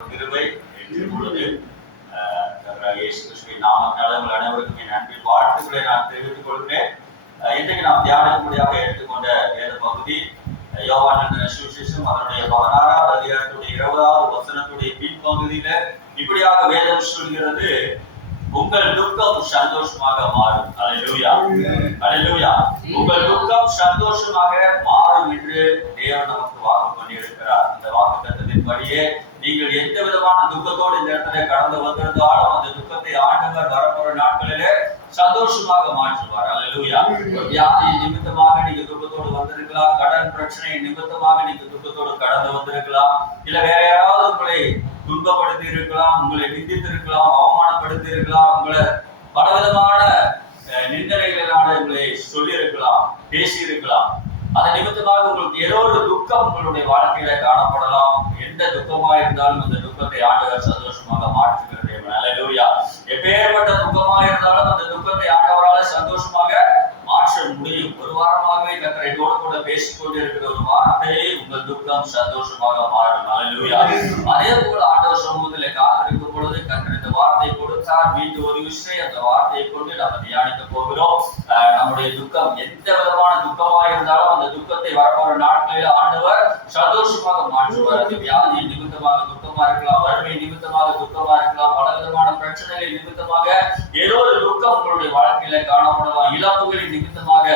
கிருபை என்று பொழுது இயேசு கிறிஸ்துவின் நாமத்தினால உங்கள் அனைவருக்கும் என் அன்பின் வாழ்த்துக்களை நான் தெரிவித்துக் கொள்கிறேன். இன்றைக்கு நாம் தியானப்படியாக எடுத்துக்கொண்ட வேத பகுதி யோவான் சுவிசேஷம் அதனுடைய 16வது அதிகாரத்துடைய 20வது வசனத்துடைய பின்பகுதியில இப்படியாக வேதம் சொல்கிறது, உங்கள் துக்கம் சந்தோஷமாக மாறும். அல்லேலூயா, அல்லேலூயா. உங்கள் துக்கம் சந்தோஷமாக மாறும் என்று தேவன் நமக்கு வாக்கு பண்ணி இருக்கிறார். இந்த வாக்குத்தத்தத்தின்படியே நீங்கள் எந்த விதமான துக்கத்தோடு இந்த இடத்துல கடந்து வந்திருந்தாலும் அந்த துக்கத்தை ஆண்டவர் வரப்போற நாட்களிலே சந்தோஷமாக மாற்றுவார். அல்லேலூயா. வியாதி நிமித்தமாக நீங்க துக்கத்தோடு வந்திருக்கலாம், கடன் பிரச்சனை நிமித்தமாக நீங்க துக்கத்தோடு கடந்து வந்திருக்கலாம், இல்ல வேற யாராவது உங்களை துன்பப்படுத்தி இருக்கலாம், உங்களை நிந்தித்து இருக்கலாம், அவமானப்படுத்தி இருக்கலாம், உங்களை பலவிதமான நிந்தனைகளான உங்களை சொல்லி இருக்கலாம், பேசி இருக்கலாம். அதன் நிமித்தமாக உங்களுக்கு ஏதோ ஒரு துக்கம் உங்களுடைய வாழ்க்கையில காணப்படலாம். எந்த துக்கமா இருந்தாலும் அந்த துக்கத்தை ஆண்டவர் சந்தோஷமாக மாற்றுகிறது. அல்லேலூயா. எப்பேற்பட்ட துக்கமா இருந்தாலும் அந்த துக்கத்தை ஆண்டவரால் சந்தோஷமாக மாற்ற முடியும். ஒரு வாரமாகவே கர்த்தர் என்னோடு கூட பேசிக் கொண்டிருக்கிற ஒரு வார்த்தையை, உங்கள் துக்கம் சந்தோஷமாக மாறும். அல்லேலூயா. அதே போல ஆண்டவர் சமூகத்திலே காத்திருக்கும் பொழுது கர்த்தர் இந்த வார்த்தையை கொடுத்தார். மீண்டும் ஒரு விஷயம், அந்த வார்த்தையை கொண்டு நாம் தியானிக்க போகிறோம். நம்முடைய துக்கம் எந்த விதமான துக்கமா இருந்தாலும் அந்த துக்கத்தை வரப்போற நாட்களில் ஆண்டவர் சந்தோஷமாக மாற்றுவார். அது வியாதி நிமித்தமாக துக்கமா இருக்கலாம், வறுமை நிமித்தமாக துக்கமா இருக்கலாம், பல விதமான பிரச்சனைகள் நிமித்தமாக ஏதோ ஒரு துக்கம் உங்களுடைய வாழ்க்கையில காணப்படலாம். இழப்புகளின் நிமித்தமாக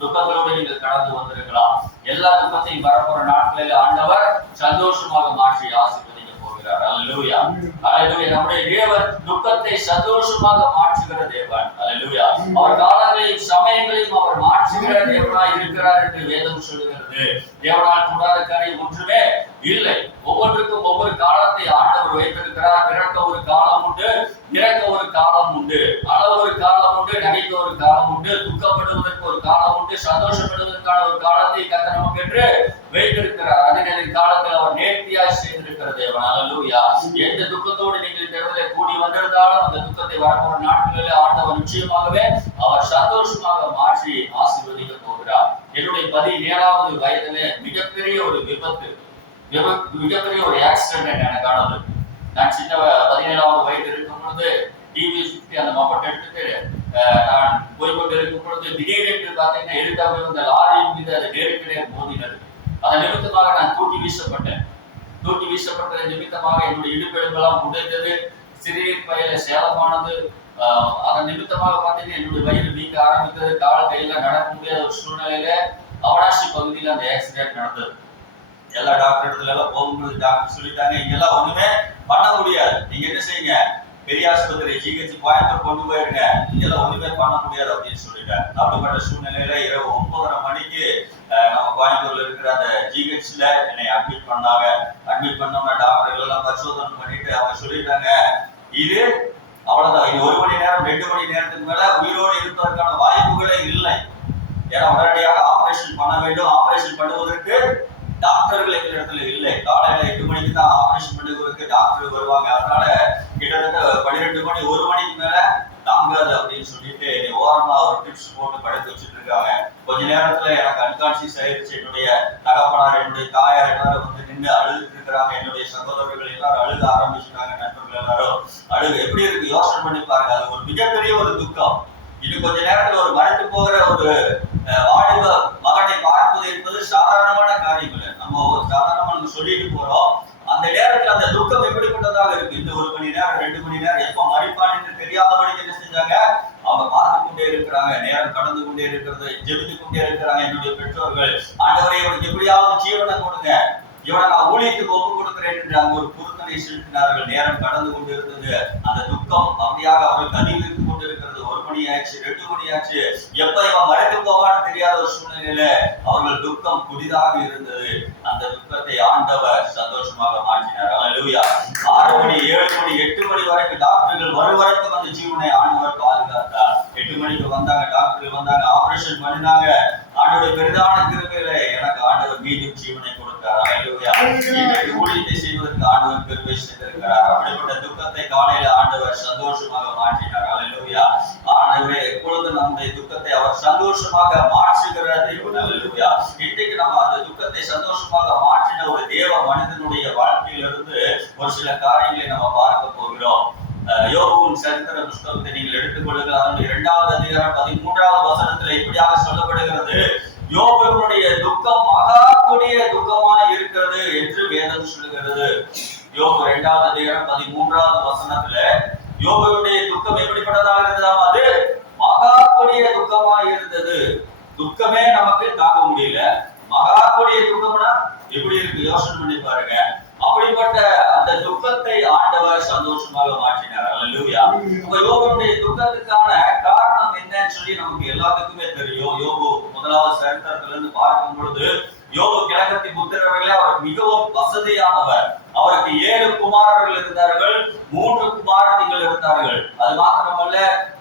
துக்கங்களோடு நீங்கள் கடந்து வந்திருக்கலாம். எல்லா துக்கத்தையும் வரப்போற நாட்களில் ஆண்டவர் சந்தோஷமாக மாற்றி ஆசீர்வதிக்க போகிறார். அல்லேலூயா, அல்லேலூயா. நம்முடைய தேவன் துக்கத்தை சந்தோஷமாக மாற்றுகிற தேவன். அல்லேலூயா. அவர் காலங்களையும் சமயங்களையும் அவர் மாற்றுகிற தேவனாய் இருக்கிறார் என்று வேதம் சொல்லுகிறது. தேவனால் கூடாத காரியம் ஒன்றுமே இல்லை. ஒவ்வொன்றுக்கும் ஒவ்வொரு காலத்தை ஆண்டவர் வைத்திருக்கிறார். பிறக்க ஒரு காலம் உண்டு, இறக்க ஒரு காலம் உண்டு, அள ஒரு காலம் உண்டு, நகைக்க ஒரு காலம் உண்டு, துக்கப்படுவதற்கு ஒரு காலம் உண்டு, சந்தோஷப்படுவதற்கான ஒரு காலத்தை கர்த்தர் நமக்கு என்று வைத்திருக்கிறார். அதே காலத்தில் அவர் நேர்த்தியாய் செய்திருக்கிற தேவன். அல்லேலூயா. எந்த துக்கத்தோடு நீங்கள் இந்த இடத்துல கூடி வந்திருந்தாலும் அந்த துக்கத்தை வரப்போற நாட்களில் ஆண்டவர் நிச்சயமாகவே அவர் சந்தோஷமாக மாற்றி ஆசீர்வதிக்க போகிறார். என்னுடைய 17வது வயதிலே மிகப்பெரிய ஒரு விபத்து, மிகப்பெரிய ஒரு ஆக்சிடென்ட் எனக்கு ஆனது. நான் சின்ன 17வது வயது இருக்கும் பொழுது டிவி சுற்றி அந்த மப்பட்டை எடுத்துட்டு நான் போய்கொண்டு இருக்கும் பொழுது திடீரென்று பார்த்தீங்கன்னா எதிர்த்தாவே வந்த லாரியின் மீது அது நேருக்கு மோதினது. அதன் நிமித்தமாக நான் தூக்கி வீசப்பட்டேன். தூக்கி வீசப்பட்டதன் நிமித்தமாக என்னுடைய இடுப்பெலும்பெல்லாம் உடைந்தது, சிறுநீர் பையில சேதமானது. அதன் நிமித்தமாக பார்த்தீங்கன்னா என்னுடைய வயிறு வீக்க ஆரம்பித்தது, கால கையில நடக்க முடியாத ஒரு சூழ்நிலையில அவனாசி பகுதியில் அந்த ஆக்சிடென்ட் நடந்தது. எல்லா டாக்டர் இடத்துல எல்லாம் போகும்போது டாக்டர் சொல்லிட்டாங்க, இங்கெல்லாம் ஒண்ணுமே பண்ண முடியாது, நீங்க என்ன செய்யுங்க, பெரிய ஆஸ்பத்திரி ஜிஹெச் கோயம்புத்தூர் கொண்டு போயிருங்க, இங்கெல்லாம் ஒண்ணுமே பண்ண முடியாது அப்படின்னு சொல்லிட்டாங்க. அப்படிப்பட்ட சூழ்நிலையில இரவு 9:30 மணிக்கு நம்ம கோயம்புத்தூர்ல இருக்கிற அந்த ஜிஹெச்ல என்னை அட்மிட் பண்ணாங்க. அட்மிட் பண்ணோம்னா டாக்டர்கள் எல்லாம் பரிசோதனை பண்ணிட்டு அவங்க சொல்லிட்டாங்க, இது அவ்வளவுதான், இது 1 மணி நேரம் 2 மணி நேரத்துக்கு மேல உயிரோடு இருப்பதற்கான வாய்ப்புகளே இல்லை. ஏன்னா உடனடியாக ஆபரேஷன் பண்ண வேண்டும். ஆபரேஷன் பண்ணுவதற்கு டாக்டர்கள் எங்க இடத்துல இல்லை. காலையில 8 மணிக்கு தான் ஆபரேஷன் பண்ணுவதற்கு டாக்டர் வருவாங்க. அதனால கிட்டத்தட்ட 12 மணி 1 மணிக்கு மேல தாங்காது அப்படின்னு சொல்லிட்டு ஓரமா ஒரு டிப்ஸ் போட்டு படுத்து வச்சுட்டு இருக்காங்க. கொஞ்ச நேரத்துல எனக்கு அன்கான்சியஸ் ஆயிடுச்சு. என்னுடைய தகப்பனார், என்னுடைய தாயார் எல்லாரும் வந்து நின்று அழுதுட்டு இருக்கிறாங்க. என்னுடைய சகோதரர்கள் எல்லாரும் அழுக ஆரம்பிச்சுட்டாங்க. நண்பர்கள் எல்லாரும் அழுக. எப்படி இருக்கு யோசனை பண்ணி பாருங்க. அது ஒரு மிகப்பெரிய ஒரு துக்கம். இது கொஞ்ச நேரத்துல ஒரு மறைத்து போகிற ஒரு வாலிப மகனை பார்ப்பது என்பது சாதாரணமான காரியம் இல்லை. நம்ம சாதாரணமா சொல்லிட்டு போறோம். அந்த நேரத்துல அந்த துக்கம் எப்படிப்பட்டதாக இருக்கு. இந்த 1 மணி நேரம் 2 மணி நேரம் எப்ப மறிப்பான் என்று தெரியாதபடி என்ன செஞ்சாங்க, அவங்க பார்த்து கொண்டே இருக்கிறாங்க. நேரம் கடந்து கொண்டே இருக்கிறது, ஜெபித்து கொண்டே இருக்கிறாங்க. என்னுடைய பெற்றோர்கள், ஆண்டவரை இவனுக்கு எப்படியாவது ஜீவனை கொடுங்க, இவனை நான் ஊழியத்துக்கு ஒப்பு கொடுக்கிறேன் என்று அங்கு ஒரு பொருத்தனை செலுத்தினார்கள். நேரம் கடந்து கொண்டு இருந்தது. அந்த துக்கம் அப்படியாக அவர்கள் அதிகரித்து கொண்டு இருக்கிறது. 1 மணி ஆச்சு, 2 மணி ஆச்சு. எப்ப இவன் மறைத்து போவான்னு தெரியாத ஒரு சூழ்நிலையில அவர்கள் துக்கம் புதிதாக இருந்தது. அந்த துக்கத்தை ஆண்டவர் சந்தோஷமாக மாற்றினார். அல்லேலூயா. 6 மணி 7 மணி 8 மணி வரைக்கும் டாக்டர்கள் வரைக்கும் அந்த ஜீவனை ஆண்டவர் பாதுகாத்தார். 8 மணிக்கு வந்தாங்க, டாக்டர்கள் வந்தாங்க, ஆபரேஷன் பண்ணினாங்க. ஆண்டவருடைய பெரிதான கிருபையில எனக்கு ஆண்டவர் மீண்டும் ஜீவனை கொடுத்தார். அல்லேலூயா. இன்றைக்கு ஊழியத்தை செய்வதற்கு ஆண்டவர் கிருபை செய்திருக்கிறார். அப்படிப்பட்ட துக்கத்தை காலையில ஆண்டவர் சந்தோஷமாக மாற்றினார். அல்லேலூயா. ஆண்டவரே எப்பொழுது நம்முடைய துக்கத்தை அவர் சந்தோஷமாக மாற்றுகிற தேவன். அல்லேலூயா. இன்றைக்கு நம்ம அந்த துக்கத்தை சந்தோஷமாக மாற்றின ஒரு தேவ மனிதனுடைய வாழ்க்கையிலிருந்து ஒரு சில காரியங்களை நம்ம பார்க்க போகிறோம். யோபுவின் சரித்திர புஸ்தகத்தை நீங்கள் எடுத்துக்கொள்ளுங்கள். அதனுடைய 2வது அதிகாரம் 13வது வசனத்துல இப்படியாக சொல்லப்படுகிறது, யோபுவினுடைய துக்கம் மகா கொடிய துக்கமாய் இருக்கிறது என்று வேதம் சொல்லுகிறது. யோபு 2வது அதிகாரம் 13வது வசனத்துல யோபுவினுடைய துக்கம் எப்படிப்பட்டதாக இருந்ததாம்? அது மகா கொடிய துக்கமாய் இருந்தது. துக்கமே நமக்கு தாங்க முடியல, மகா கொடிய துக்கம்னா எப்படி இருக்கு யோசனை பண்ணி பாருங்க. அப்படிப்பட்ட அந்த துக்கத்தை ஆண்டவர் சந்தோஷமாக மாற்றினார். அல்லேலூயா. யோபுடைய துக்கத்துக்கான காரணம் என்னன்னு சொல்லி நமக்கு எல்லாத்துக்குமே தெரியும். யோபு 1வது சரித்திரத்துல இருந்து பார்க்கும் பொழுது யோபு கிழக்கத்தி புத்திரர்களே அவர் மிகவும் வசதியானவர். அவருக்கு 7 குமாரர்கள் இருந்தார்கள், 3 குமாரத்திகள் இருந்தார்கள். அது மாத்திரமல்ல,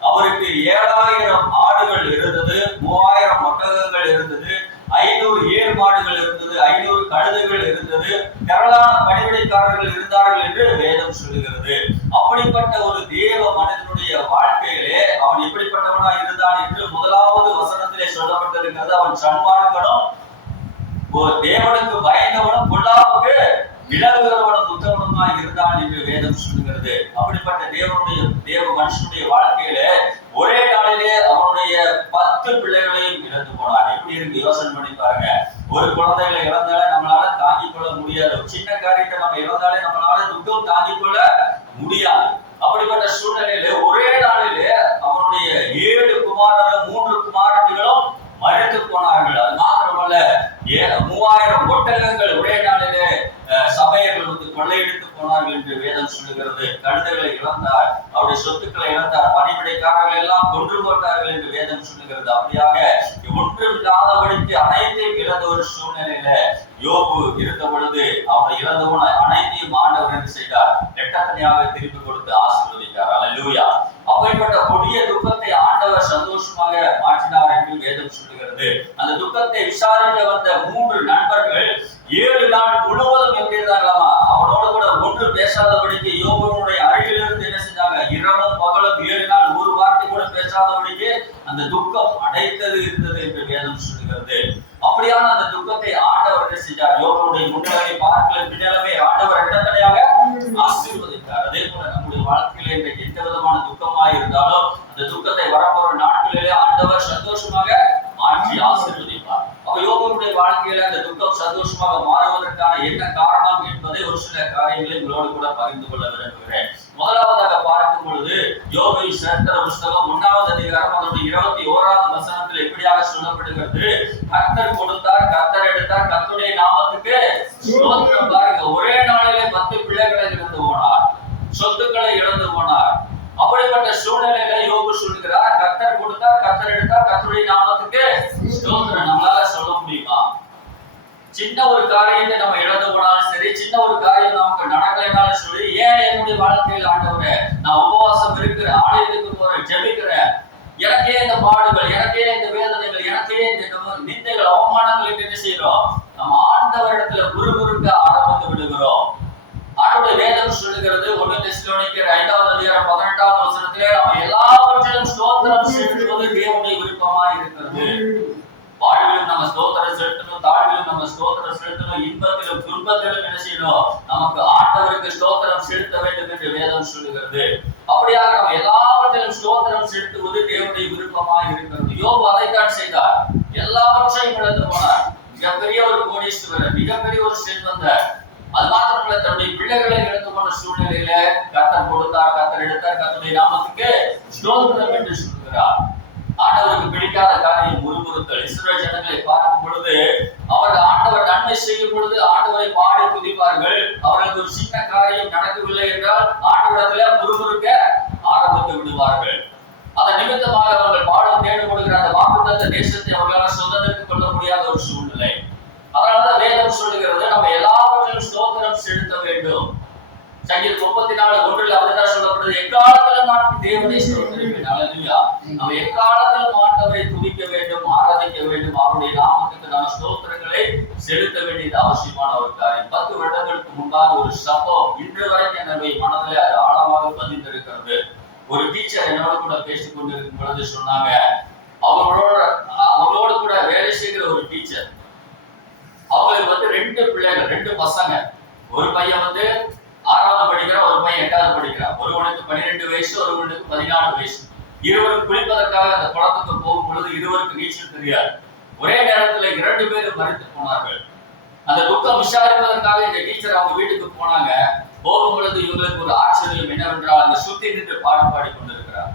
அவருக்கு 7000 ஆடுகள் இருந்தது, 3000 ஒட்டகங்கள் இருந்தது, 500 ஏர் மாடுகள் இருந்தது, 500 கழுதைகள் இருந்தது, திரளான பணிவிடைக்காரர்கள் இருந்தார்கள் என்று வேதம் சொல்லுகிறது. அப்படிப்பட்ட ஒரு தேவ மனிதனுடைய வாழ்க்கையிலே அவன் எப்படிப்பட்டவனா இருந்தான் என்று 1வது வசனத்திலே சொல்லப்பட்டிருக்கிறது. அவன் சன்மார்க்கனும் தேவனுக்கு பயந்தவனும் பொல்லாவுக்கு விலகுகிறவனும் உத்தமனுமா இருந்தான் என்று வேதம் சொல்லுகிறது. அப்படிப்பட்ட தேவ மனுஷனுடைய வாழ்க்கையில ஒரே நாளிலே அவனுடைய 10 பிள்ளைகளையும் இழந்து போனார். எப்படி இருக்கு யோசனை பண்ணி பாருங்க. ஒரு குழந்தைகளை இழந்தாலே நம்மளால தாங்கிக் கொள்ள முடியாது. சின்ன காரியத்தை நம்ம இழந்தாலே நம்மளால துக்கம் தாங்கிக் கொள்ள முடியாது. அப்படிப்பட்ட சூழ்நிலையில ஒரே நாளிலே அவனுடைய 7 குமாரர்களும் 3 குமாரத்திகளும் மறைத்து போனார்கள். அது மாத்திரமல்ல, 3000 ஒட்டகங்கள் ஒரே நாளிலே சபையர்கள் வந்து கொள்ளையடித்து போனார்கள் என்று வேதம் சொல்லுகிறது. கழுதைகளை இழந்தார், அவருடைய சொத்துக்களை இழந்தார், பணிவிடைக்காரர்கள் எல்லாம் கொன்று போட்டார்கள் என்று வேதம் சொல்லுகிறது. அப்படியாக ஒன்றும் இல்லாதபடிக்கு அனைத்தையும் இழந்த ஒரு சூழ்நிலையில யோபு இருந்த பொழுது அவனை இழந்தவன அனைத்தையும் ஆண்டவர் என்ன செய்தார்? இரட்டத்தனையாக திருப்பி கொடுத்து ஆசீர்வதித்தார். அல்லேலூயா. அப்படிப்பட்ட கொடிய துக்கத்தை ஆண்டவர் சந்தோஷமாக மாற்றினார் என்று வேதம் சொல்லுகிறது. அந்த துக்கத்தை விசாரிக்க வந்த 3 நண்பர்கள் 7 நாள் முழுவதும் எப்படி இருந்தாங்களாமா? அவனோடு கூட ஒன்று பேசாதபடிக்கு யோபுவினுடைய அருகிலிருந்து என்ன செஞ்சாங்க? இரவும் பகலும் 7 நாள் ஒரு வார்த்தை கூட பேசாதபடிக்கு அந்த துக்கம் அடைத்தது இருந்தது என்று வேதம் சொல்லுகிறது. அப்படியான அந்த துக்கத்தை ஆண்டவர் என்ன செஞ்சார்? யோபுவினுடைய முன்னலை பார்க்கல பின்னலவே ஆண்டவர் இரட்டத்தனையாக ஆசீர்வதித்தார். அதே போல நம்முடைய வாழ்க்கையில இன்றைக்கு எந்த விதமான துக்கமாக இருந்தாலும் அந்த துக்கத்தை வரப்போற நாட்களிலே ஆண்டவர் சந்தோஷமாக மாற்றி ஆசீர்வதிப்பார். அப்ப யோபுடைய வாழ்க்கையில அந்த துக்கம் சந்தோஷமாக மாறுவதற்கான என்ன காரணம் என்பதை ஒரு சில காரியங்களை உங்களோடு கூட பகிர்ந்து கொள்ள விரும்புகிறேன். முதலாவதாக பார்க்கும் பொழுது யோபுவின் சரித்திர புஸ்தகம் 1வது அதிகாரம் அதனுடைய 21வது வசனத்தில் எப்படியாக சொல்லப்படுகிறது? கர்த்தர் கொடுத்தார், கர்த்தர் எடுத்தார், கர்த்தருடைய நாமத்துக்கு ஸ்தோத்திரம். பாருங்க, ஒரே நாளிலே 10 பிள்ளைகளை இழந்து போனார், சொத்துக்களை இழந்து போனார். அப்படிப்பட்ட சூழ்நிலையில யோபு சொல்கிறார், கர்த்தர் கொடுத்தார், கர்த்தர் எடுத்தார், கர்த்தருடைய நாமத்துக்கு ஸ்தோத்திரம். நம்மளால சொல்ல முடியுமா? சின்ன ஒரு காரியத்தை நம்ம இழந்து போனாலும் சரி, சின்ன ஒரு காரியம் நமக்கு நடக்கலைனாலும் சொல்லி, ஏன் என்னுடைய வாழ்க்கையில் ஆண்டவரே நான் உபவாசம் இருக்கிறேன், ஆலயத்துக்கு போறேன், ஜெபிக்கிறேன், எனக்கே இந்த பாடுகள், எனக்கே இந்த வேதனைகள், எனக்கே இந்த நிந்தைகள், அவமானங்கள் என்ன செய்யறோம்? நம்ம ஆண்டவரிடத்துல குறுகுறுக்க ஆரம்பித்து விடுகிறோம். ஆண்டவருடைய வேதம் சொல்லுகிறது 1 தெசலோனிக்கர் 5வது அதிகாரம் 18வது வசனத்திலே நம்ம எல்லாவற்றிலும் ஸ்தோத்திரம் செலுத்துவது தேவனுடைய விருப்பமாய் இருக்கிறது. வாழ்விலும் நம்ம ஸ்தோத்திரம் செலுத்தணும், தாழ்விலும் நம்ம ஸ்தோத்திரம் செலுத்தணும், இன்பத்திலும் துன்பத்திலும் என்ன செய்யணும்? நமக்கு ஆண்டவருக்கு ஸ்தோத்திரம் செலுத்த வேண்டும் என்று வேதம் சொல்லுகிறது. அப்படியாக நம்ம எல்லாவற்றிலும் ஸ்தோத்திரம் செலுத்துவது தேவனுடைய விருப்பமாய் இருக்கிறது. யோபு அதைத்தான் செய்தார். எல்லாவற்றையும் இழந்து போனார். மிகப்பெரிய ஒரு கோடீஸ்வரர், மிகப்பெரிய ஒரு செல்வந்தர். அது மாத்திரமல்ல, தன்னுடைய பிள்ளைகளை இழந்து போன சூழ்நிலையில கர்த்தர் கொடுத்தார், கர்த்தர் எடுத்தார், கர்த்தருடைய நாமத்துக்கு ஸ்தோத்திரம் என்று சொல்கிறார். ஆண்டவருக்கு பிடிக்காத காரியம் முறுமுறுத்தல். இஸ்ரவேல் ஜனங்களை பார்க்கும் பொழுது அவர்கள் ஆண்டவர் நன்மை செய்யும் பொழுது ஆண்டவரை பாடி துதிப்பார்கள். அவர்களுக்கு ஒரு சின்ன காரியம் நடக்கவில்லை என்றால் ஆண்டவரிடத்துல முறுமுறுக்க ஆரம்பித்து விடுவார்கள். அதன் நிமித்தமாக அவர்கள் பாடம் தேடப்படுகிற அந்த வாக்குத்தத்த தேசத்தை அவர்களால் சுதந்திரித்துக் கொள்ள முடியாத ஒரு சூழ்நிலை. அதனாலதான் வேதம் சொல்லுகிறது நம்ம எல்லாவற்றையும் ஸ்தோத்திரம் செலுத்த வேண்டும். சங்கீதம் 34:1 அப்படிதான் சொல்லப்படுது, எக்காலத்திலும் நான் தேவனை ஸ்தோத்திரிப்பேன். அல்லேலூயா. நம்ம எக்காலத்திலும் ஆண்டவரை துதிக்க வேண்டும், ஆராதிக்க வேண்டும். அவருடைய நாமத்துக்கு நம்ம ஸ்தோத்திரங்களை செலுத்த வேண்டியது அவசியமான ஒரு காரியம். 10 வருடங்களுக்கு முன்பாக ஒரு சம்பவம் இன்று வரைக்கும் என்னுடைய மனதிலே அது ஆழமாக பதிந்திருக்கிறது. ஒரு டீச்சர் என்னோட கூட பேசிக் கொண்டிருக்கும் பொழுது சொன்னாங்க, அவங்களோட கூட வேலை செய்கிற ஒரு டீச்சர், அவங்களுக்கு 2 பிள்ளைகள், 2 பசங்க. ஒரு பையன் 6வது 12 வயசு, ஒருவனுக்கு 14 வயசு. இருவரும் குளிப்பதற்காக அந்த குளத்துக்கு போகும் பொழுது இருவருக்கு நீச்சல் தெரியாது. ஒரே நேரத்துல 2 பேரும் மரித்து போனார்கள். அந்த துக்கம் விசாரிப்பதற்காக இந்த டீச்சர் அவங்க வீட்டுக்கு போனாங்க. போகும் பொழுது இவங்களுக்கு ஒரு ஆச்சரியம் என்னவென்றால், அந்த சுத்தி நின்று பாடம் பாடி கொண்டிருக்கிறார்.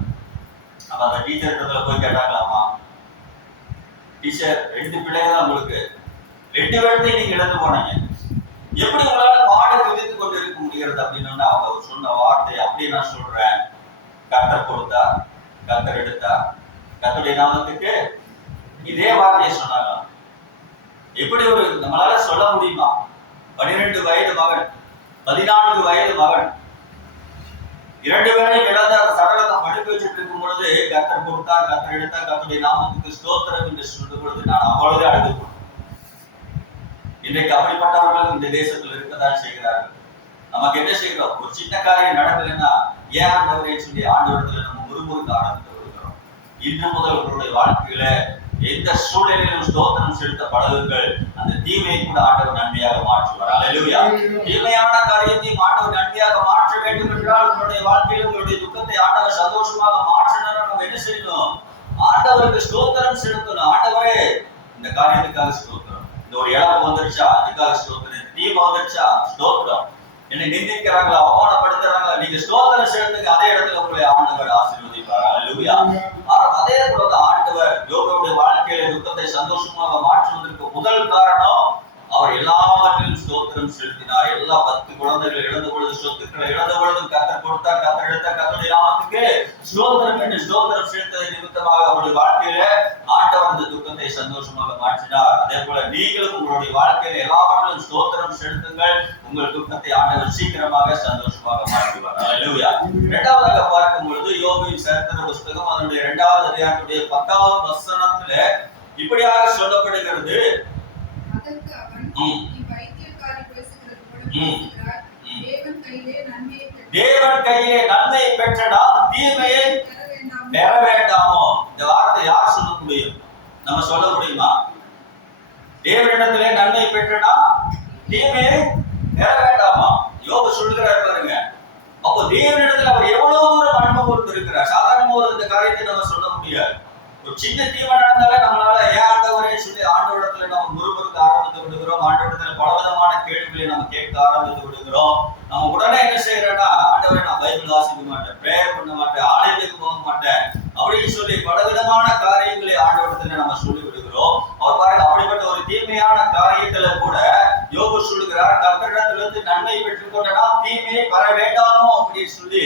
அப்ப அந்த டீச்சர் இடத்துல போய் கேட்டாங்களாமா, டீச்சர் 2 பிள்ளைங்க தான் உங்களுக்கு, 2 பேர்த்தையும் நீங்க இழந்து போனீங்க, எப்படி உங்களால பாட துதித்து கொண்டு இருக்க முடிகிறது அப்படின்னு அவங்க சொன்ன வார்த்தை அப்படியே நான் சொல்றேன். கர்த்தர் கொடுத்தா, கர்த்தர் எடுத்தா, கர்த்தருடைய நாமத்துக்கு இதே வார்த்தையை சொன்னாங்க. எப்படி ஒரு நம்மளால சொல்ல முடியுமா? 12 வயது மகன், 14 வயது மகன், 2 பேரையும் இழந்த சடலத்தை படுக்க வச்சுட்டு இருக்கும் பொழுது கர்த்தர் கொடுத்தா, கர்த்தர் எடுத்தா, கர்த்தருடைய நாமத்துக்கு ஸ்தோத்திரம் என்று சொல்லும் பொழுது நான் அப்பொழுதே அழுது போனேன். இன்றைக்கு அப்படிப்பட்டவர்கள் இந்த தேசத்தில் இருக்கத்தான் செய்கிறார்கள். நமக்கு என்ன செய்கிறோம்? ஒரு சின்ன காரியம் நடக்கலைன்னா ஏன் ஆண்டவரே சொல்லி ஆண்டவரத்துல நம்ம முறுமுறுக்க ஆரம்பித்து வருகிறோம். இன்று முதல் உங்களுடைய வாழ்க்கையில எந்த சூழ்நிலையிலும் ஸ்தோத்திரம் செலுத்த பழகுங்கள். அந்த தீமையை கூட ஆண்டவர் நன்மையாக மாற்றுவார். அல்லேலூயா. தீமையான காரியத்தையும் ஆண்டவர் நன்மையாக மாற்ற வேண்டும் என்றால் உங்களுடைய வாழ்க்கையில் உங்களுடைய துக்கத்தை ஆண்டவர் சந்தோஷமாக மாற்றணும். நம்ம என்ன செய்யணும்? ஆண்டவருக்கு ஸ்தோத்திரம் செலுத்தணும். ஆண்டவரே இந்த காரியத்துக்காக ஸ்தோத்திரம், இந்த ஒரு இழப்பு வந்துருச்சா அதுக்காக ஸ்தோத்திரம், தீமை வந்துருச்சா ஸ்தோத்திரம், என்னை நிந்திக்கிறாங்களா, அவமானப்படுத்துறாங்களா, நீங்க ஸ்தோத்திரம் செலுத்துங்க. அதே இடத்துல உங்களை ஆண்டவர் ஆசீர்வதிப்பார். அல்லேலூயா. அதே போல ஆண்டவர் யோபுடைய வாழ்க்கையில துக்கத்தை சந்தோஷமாக மாற்றுவதற்கு முதல் காரணம், அவர் எல்லாவற்றிலும் ஸ்தோத்திரம் செலுத்தினார். எல்லா 10 குழந்தைகள் இழந்த பொழுது, சொத்துக்களை இழந்த பொழுதும் கர்த்தர் கொடுத்தார், கர்த்தர் எடுத்தார், கர்த்தருடைய நாமத்துக்கு ஸ்தோத்திரம் என்று ஸ்தோத்திரம் செலுத்ததை நிமித்தமாக அவருடைய வாழ்க்கையில ஆண்டவர் அந்த துக்கத்தை சந்தோஷமாக மாற்றினார். அதே போல நீங்களும் உங்களுடைய வாழ்க்கையில எல்லாவற்றிலும் ஸ்தோத்திரம் செலுத்துங்கள். உங்கள் துக்கத்தை ஆண்டவர் சீக்கிரமாக சந்தோஷமாக மாற்றுவார். அல்லேலூயா. இரண்டாவதாக பார்க்கும் பொழுது யோபுவின் சரித்திர புஸ்தகம் அதனுடைய 2வது அதிகாரத்துடைய 10வது வசனத்துல இப்படியாக சொல்லப்படுகிறது. தேவன் கையிலே நன்மையை பெற்றனா தீமையை பெற வேண்டாமோ? இந்த வார்த்தை யார் சொல்ல முடியும்? நம்ம சொல்ல முடியுமா? தேவனிடத்திலே நன்மை பெற்றனா தீமையை பெற வேண்டாமா? யோபு சொல்கிறார் பாருங்க. அப்போ தேவனிடத்தில் அவர் எவ்வளவு தூரம் அன்பு கொடுத்திருக்கிறார். சாதாரண ஒரு இந்த காரியத்தை நம்ம சொல்ல முடியாது. ஒரு சின்ன தீமை நடந்தாலே நம்மளால ஏன் ஆண்டவரே சொல்லி ஆண்டவரிடத்துல நம்ம முறுமுறுக்க ஆரம்பித்து விடுகிறோம். ஆண்டவரிடத்துல பலவிதமான கேள்விகளை நம்ம கேட்க ஆரம்பித்து விடுகிறோம். நம்ம உடனே என்ன செய்யறோம்னா, ஆண்டவரே நான் பைபிள் வாசிக்க மாட்டேன், பிரேயர் பண்ண மாட்டேன், ஆலயத்துக்கு போக மாட்டேன் அப்படின்னு சொல்லி பலவிதமான காரியங்களை ஆண்டவரிடத்துல நம்ம சொல்லி விடுகிறோம். அவர் பாருங்க, அப்படிப்பட்ட ஒரு தீமையான காரியத்துல கூட யோபு சொல்லுகிறார், கர்த்தரிடத்திலிருந்து நன்மை பெற்றுக்கொண்டனா தீமையை பெற வேண்டாமோ அப்படின்னு சொல்லி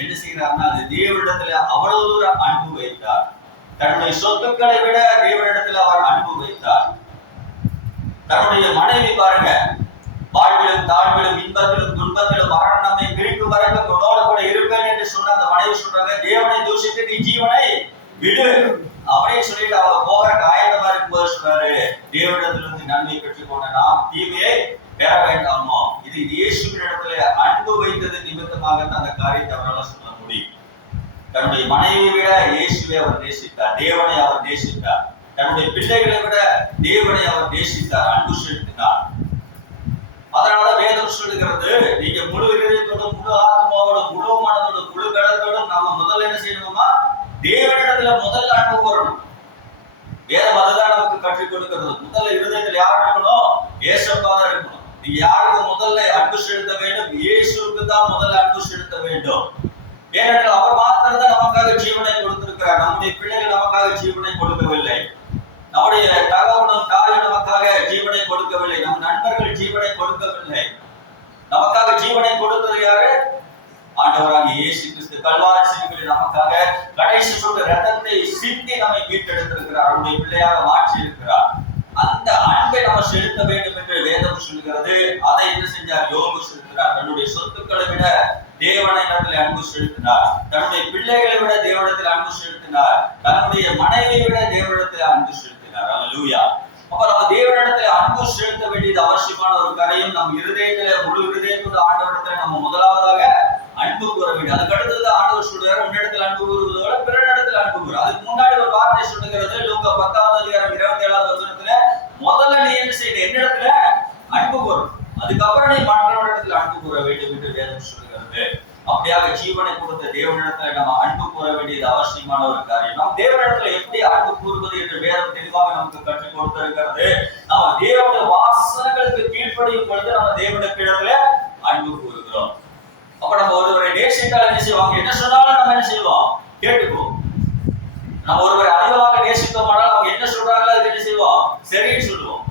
என்ன செய்கிறார்னா, அது தேவனிடத்துல அவ்வளவு தூரம் அன்பு வைத்தார். தன்னுடைய சொத்துக்களை விட தேவனிடத்தில் அவர் அன்பு வைத்தார். தன்னுடைய மனைவி பாருங்க, வாழ்விலும் தாழ்விலும் இன்பத்திலும் துன்பத்திலும் மரணம் நம்மை பிரிக்கும் வரைக்கும் உன்னோடு கூட இருப்பேன் என்று சொன்ன அந்த மனைவி சொல்றாங்க, தேவனை தூஷித்து நீ ஜீவனை விடு அப்படின்னு சொல்லிட்டு அவங்க போகிறக்கு ஆயத்தமா இருக்கும்போது சொல்றாரு, தேவனிடத்திலிருந்து நன்மை பெற்றுக்கொண்ட நாம் தீமையை பெற வேண்டாமோ? இது இயேசுவின் இடத்துல அன்பு வைத்தது நிமித்தமாக அந்த காரியத்தை அவரால் சொல்ல முடியும். தன்னுடைய மனைவியை விட இயேசுவை அவர் நேசித்தார், தேவனை அவர் நேசித்தார். தன்னுடைய பிள்ளைகளை விட தேவனை அவர் நேசித்தார், அன்பு செலுத்தினார். அதனால வேதம் சொல்லுகிறது, நீங்க முழு இதயத்தோடும், முழு ஆத்மாவோட, முழு மனதோட, முழு கடத்தோடும் நம்ம முதல்ல என்ன செய்யணுமா? தேவனிடத்துல முதல்ல அன்பு கூறணும். வேதம் அதுதான் நமக்கு கற்றுக் கொடுக்கிறது. முதல்ல இருதயத்தில் யார் இருக்கணும்? இயேசுவா தான் இருக்கணும். நீங்க யாருக்கு முதல்ல அன்பு செலுத்த வேண்டும்? இயேசுவுக்கு தான் முதல்ல அன்பு செலுத்த வேண்டும். ஏனென்றால் அவர் மாத்திரம் தான் நமக்காக ஜீவனை கொடுத்திருக்கிறார். நம்முடைய பிள்ளைகள் நமக்காக ஜீவனை கொடுக்கவில்லை, நம்முடைய தகவலும் தாயும் நமக்காக ஜீவனை கொடுக்கவில்லை, நம் நண்பர்கள் ஜீவனை கொடுக்கவில்லை. நமக்காக ஜீவனை கொடுத்தது யாரு? ஆண்டவராகிய இயேசு கிறிஸ்து. கல்வாரி சிலுவையில் நமக்காக கடைசி சொட்டு ரத்தத்தை சிந்தி நம்மை மீட்டெடுத்திருக்கிறார், அவருடைய பிள்ளையாக மாற்றி இருக்கிறார். அந்த அன்பை நம்ம செலுத்த வேண்டும் என்று வேதம் சொல்கிறது. அதை என்ன செஞ்சார்? யோபு செலுத்தினார். தன்னுடைய சொத்துக்களை விட தேவனிடத்தில் அன்பு செலுத்தினார், தன்னுடைய பிள்ளைகளை விட தேவனிடத்தில் அன்பு செலுத்தினார், தன்னுடைய மனைவியை விட தேவனிடத்தில் அன்பு செலுத்தினார். அல்லேலூயா. அப்ப நம்ம தேவனிடத்தில் அன்பு செலுத்த வேண்டியது அவசியமான ஒரு காரியம். நம் இருதயத்தில, முழு இருதயத்தோட ஆண்டவரிடத்துல நம்ம முதலாவதாக அன்பு கூற வேண்டும். அதுக்கு அடுத்தது ஆண்டவர் சொல்றாரு, உன்னிடத்தில் அன்பு கூறுவதோட பிறனிடத்தில் அன்பு கூறு. அதுக்கு முன்னாடி ஒரு வார்த்தை சொல்லுகிறது, லூக்கா 10வது அதிகாரம் 27வது வசனத்துல, முதல்ல நீ என்ன செய்ய? என்னிடத்துல அன்பு கூறணும், அதுக்கப்புறம் நீ மற்றவரிடத்தில் அன்பு கூற வேண்டும் என்று வேதம் சொல்லுகிறது. அப்படியாக ஜீவனை கொடுத்த தேவனிடத்துல நம்ம அன்பு கூற வேண்டியது அவசியமான ஒரு காரியம். நாம் தேவனிடத்துல எப்படி அன்பு கூறுவது என்று வேதம் தெளிவாக நமக்கு கற்றுக் கொடுத்திருக்கிறது. நம்ம தேவனுடைய வாசனைகளுக்கு கீழ்ப்படியும் பொழுது நம்ம தேவனுடைய இடத்துல அன்பு கூறுகிறோம். அப்ப நம்ம ஒருவரை நேசித்தால் என்ன செய்வாங்க? என்ன சொன்னாலும் நம்ம என்ன செய்வோம்? கேட்டுக்குவோம். நம்ம ஒருவரை அதிகமாக நேசித்தோம்னால் அவங்க என்ன சொல்றாங்களோ அதுக்கு என்ன செய்வோம்? சரின்னு சொல்லுவோம்.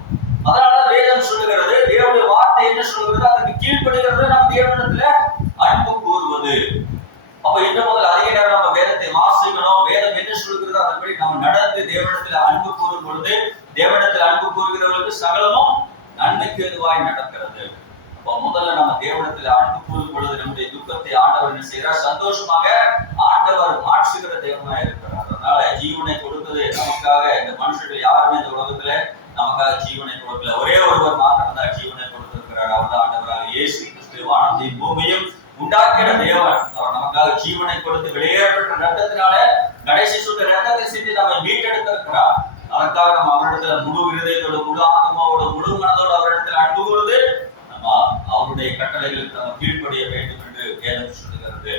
அதனாலதான் வேதம் சொல்லுகிறது, தேவனுடைய வார்த்தை என்ன சொல்லுகிறது அதுக்கு கீழ்ப்படுகிறது நம்ம தேவனிடத்துல அன்பு கூறுவது. அப்ப இன்று முதல் அதிக நேரம் நம்ம வேதத்தை வாசிக்கணும். வேதம் என்ன சொல்லுகிறது அதன்படி நம்ம நடந்து தேவனிடத்துல அன்பு கூறும் பொழுது தேவனிடத்தில் அன்பு கூறுகிறவர்களுக்கு சகலமும் நன்மைக்கு எதுவாய் நடக்கிறது. அப்ப முதல்ல நம்ம தேவனிடத்துல அன்பு கூறும் பொழுது நம்முடைய துக்கத்தை ஆண்டவர் என்ன செய்யறார்? சந்தோஷமாக ஆண்டவர் மாற்றுகிற தேவனாய் இருக்கிறார். அதனால ஜீவனை கொடுத்தது நமக்காக. இந்த மனுஷர்கள் யாருமே இந்த உலகத்துல நமக்காக ஜீவனை கொடுக்கல. ஒரே ஒருவர் மாத்திரம் தான் ஜீவனை கொடுத்திருக்கிறார். அவர் தான் ஆண்டவராக இயேசு கிறிஸ்து. வானத்தையும் பூமியையும் உண்டாக்கிற தேவன். அவர் நமக்காக ஜீவனை கொடுத்து வெளியேறப்பட்ட ரத்தத்தினால கடைசி சுத்த ரத்தத்தை சிந்தி நம்மை மீட்டெடுத்திருக்கிறார். அதற்காக நம்ம அவரிடத்துல முழு இருதயத்தோடு முழு ஆத்மாவோடு முழு மனதோடு அவரிடத்துல அன்பு கூறுவது நம்ம அவருடைய கட்டளைகளுக்கு நம்ம கீழ்ப்படிய வேண்டும் என்று வேதம் சொல்லுகிறது.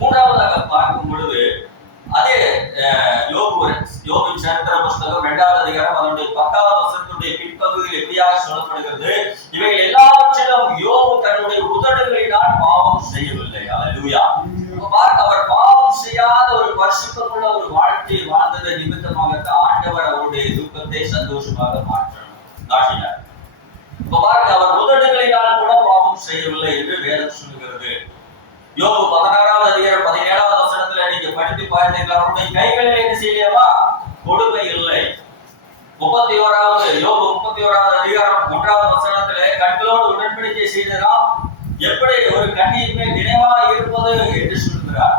மூன்றாவதாக பார்க்கும் பொழுது அதே யோபின் சரித்திர புஸ்தகம் 2வது அதிகாரம் அதனுடைய 10வது வசனத்துடைய பின்பகுதியில் எப்படியாக சொல்லப்படுகிறது? இவைகள் எல்லாவற்றிலும் யோபு தன்னுடைய உதடுகளினால் பாவம் செய்யவில்லை. அல்லேலூயா. பாருங்க, அவர் பாவம் செய்யாத ஒரு பரிசுத்தமுள்ள ஒரு வாழ்க்கையை வாழ்ந்தது நிமித்தமாக ஆண்டவர் அவருடைய துக்கத்தை சந்தோஷமாக மாற்றினார். பாருங்க, அவர் உதடுகளினால் கூட பாவம் செய்யவில்லை என்று வேதம் சொல்லுகிறது. யோபு 16வது அதிகாரம் 17வது வசனத்துல நீங்க படித்து பார்த்தீங்களா? அவருடைய கைகளில் என்ன செய்யலையா? கொடுமை இல்லை. 31வது யோபு 31வது அதிகாரம் 1வது வசனத்துல கண்களோடு உடன்படிக்கை செய்ததாம் எப்படி ஒரு கண்ணியின் மேல் நினைவா இருப்பது என்று சொல்கிறார்.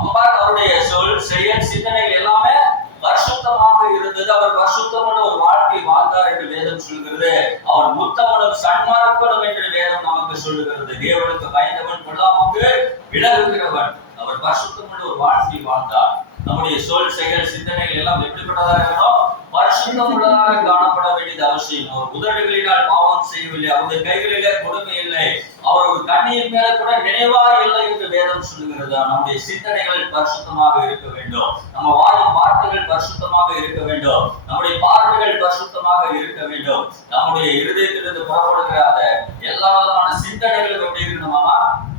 அப்ப அவருடைய சொல் செயல் சிந்தனைகள் எல்லாமே பரிசுத்தமாக இருந்தது. அவர் பரிசுத்தமான ஒரு வாழ்க்கை வாழ்ந்தார் என்று வேதம் சொல்கிறது. அவர் முத்தமனும் சன்மார்க்கனும் என்று வேதம் நமக்கு சொல்லுகிறது. தேவனுக்கு பயந்தவன் பொல்லாமுக்கு விலகுகிறவன். அவர் பரிசுத்தமான ஒரு வாழ்க்கை வாழ்ந்தார். நம்முடைய சொல் செயல் சிந்தனைகள் எல்லாம் எப்படிப்பட்டதாக இருக்கணும்? பரிசுத்தம் உள்ளதாக காணப்பட வேண்டியது அவசியம். அவர் உதடுகளினால் பாவம் செய்யவில்லை. அவருடைய கைகளிலே கொடுமை இல்லை. அவர் ஒரு கண்ணியின் மேல கூட நினைவா இல்லை என்று வேதம் சொல்லுகிறது. நம்முடைய சிந்தனைகள் பரிசுத்தமாக இருக்க வேண்டும். நம்ம வாயின் வார்த்தைகள் பரிசுத்தமாக இருக்க வேண்டும். நம்முடைய பார்வைகள் பரிசுத்தமாக இருக்க வேண்டும். நம்முடைய இருதயத்திலிருந்து புறப்படுகிற அந்த எல்லா விதமான சிந்தனைகளும் எப்படி இருக்கணுமா?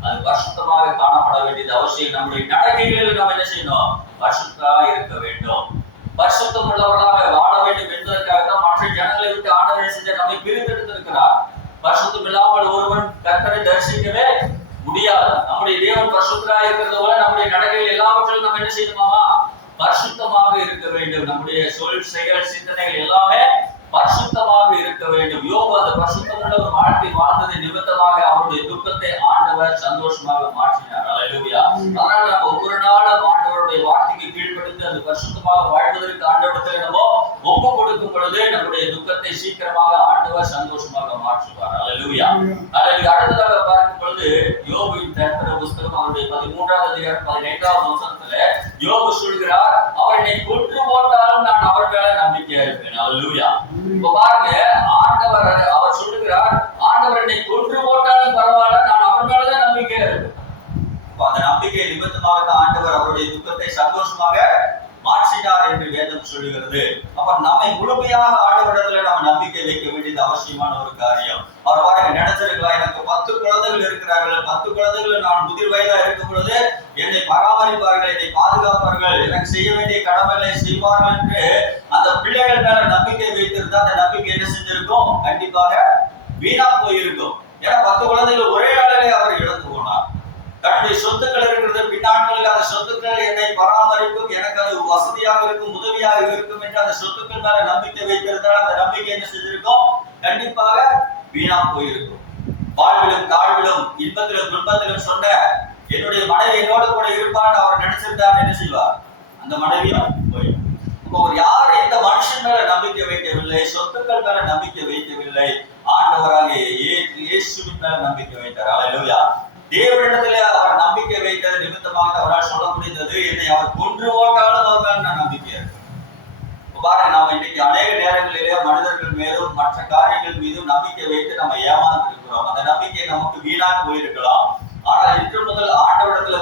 அது பரிசுத்தமாக காணப்பட வேண்டியது அவசியம். நம்முடைய நடக்கைகளில் நம்ம என்ன செய்யணும்? பரிசுத்தமாக இருக்க வேண்டும். பரிசுத்தம் உள்ளவர்களாக வாழ வேண்டும் என்பதற்காக தான் மற்ற ஜனங்களை விட்டு ஆண்டவர் செஞ்ச நம்மை பிரித்தெடுத்திருக்கிறார். பரிசுத்தம் இல்லாமல் ஒருவன் கர்த்தரை தரிசிக்கவே முடியாது. நம்முடைய தேவன் பரிசுத்தராக இருக்கிறது போல நம்முடைய நடக்கைகள் எல்லாவற்றிலும் நம்ம என்ன செய்யணுமா? பரிசுத்தமாக இருக்க வேண்டும். நம்முடைய சொல் செயல் சிந்தனைகள் எல்லாமே பரிசுத்தமாக இருக்க வேண்டும். யோபு அந்த பரிசுத்தமுள்ள ஒரு வாழ்க்கை வாழ்ந்ததை நிமித்தமாக அவருடைய துக்கத்தை ஆண்டவர் சந்தோஷமாக மாற்றினார். அல்லேலூயா. அதனால நம்ம ஒவ்வொரு நாளும் ஆண்டவருடைய வார்த்தைக்கு கீழ்ப்படிந்து அந்த பரிசுத்தமாக வாழ்வதற்கு ஆண்டவரிடத்தில் நம்ம ஒப்பு கொடுக்கும் பொழுது நம்முடைய துக்கத்தை சீக்கிரமாக ஆண்டவர் சந்தோஷமாக மாற்றுவார். அல்லேலூயா. அடுத்ததாக பார்க்கும் பொழுது யோபுவின் சரித்திர புஸ்தகம் அவருடைய 13வது அதிகாரம் 15வது வசனத்துல யோபு சொல்கிறார், அவர் என்னை கொன்று போட்டாலும் நான் அவர் மேல நம்பிக்கையா இருப்பேன். அல்லேலூயா. இப்ப பாருங்க, ஆண்டவர் அவர் சொல்லுகிறார், ஆண்டவர் என்னை கொன்று போட்டாலும் பரவாயில்ல, நான் அவர் மேலதான் நம்பிக்கையா இருப்பேன். அந்த நம்பிக்கை நிமித்தமாக தான் ஆண்டவர் அவருடைய துக்கத்தை சந்தோஷமாக மாற்றினார் என்று வேதம் சொல்லுகிறது. அப்ப நம்மை முழுமையாக ஆண்டவரிடத்துல நாம் நம்பிக்கை வைக்க வேண்டியது அவசியமான ஒரு காரியம். அவர் பாருங்க, நினைச்சிருக்கலாம், எனக்கு 10 குழந்தைகள் இருக்கிறார்கள், 10 குழந்தைகள் நான் முதிர் வயதா இருக்கும் பொழுது என்னை பராமரிப்பார்கள், என்னை பாதுகாப்பார்கள், எனக்கு செய்ய வேண்டிய கடமைகளை செய்வார்கள் என்று அந்த பிள்ளைகள் மேல நம்பிக்கை வைத்திருந்தா அந்த நம்பிக்கை என்ன செஞ்சிருக்கும்? கண்டிப்பாக வீணா போயிருக்கும். ஏன்னா 10 குழந்தைகள் ஒரே நாளிலே அவர் இழந்து போனார். தன்னுடைய சொத்துக்கள் இருக்கிறது, பின்னாட்களில் அந்த சொத்துக்கள் என்னை பராமரிக்கும், எனக்கு அது வசதியாக இருக்கும், உதவியாக இருக்கும் என்று அந்த சொத்துக்கள் மேல நம்பிக்கை வைத்திருந்தால் அந்த நம்பிக்கை என்ன செஞ்சிருக்கும்? கண்டிப்பாக வீணா போயிருக்கும். வாழ்விலும் தாழ்விலும் இன்பத்திலும் துன்பத்திலும் சொன்ன என்னுடைய மனைவி என்னோடு கூட இருப்பான்னு அவர் நினைச்சிருந்தார், என்ன செய்வார்? அந்த மனைவியும் போயிடும். இப்போ யார் எந்த மனுஷன் மேல நம்பிக்கை வைக்கவில்லை, சொத்துக்கள் மேல நம்பிக்கை வைக்கவில்லை, ஆண்டவராக இயேசுவின் மேல நம்பிக்கை வைத்தார். அல்லேலூயா. தேவனிடத்திலே அவர் நம்பிக்கை வைத்தது நிமித்தமாக அவரால் சொல்ல முடிந்தது, என்னை அவர் கொன்று போட்டாலும் அவர் மேல் நான் நம்பிக்கை இருக்கேன். பாருங்க, நாம இன்னைக்கு அநேக நேரங்களிலே மனிதர்கள் மீதும் மற்ற காரியங்கள் மீதும் நம்பிக்கை வைத்து நம்ம ஏமாந்து இருக்கிறோம். அந்த நம்பிக்கை நமக்கு வீணாக போயிருக்கலாம். ஆனால் இன்று முதல் ஆண்டவரிடத்துல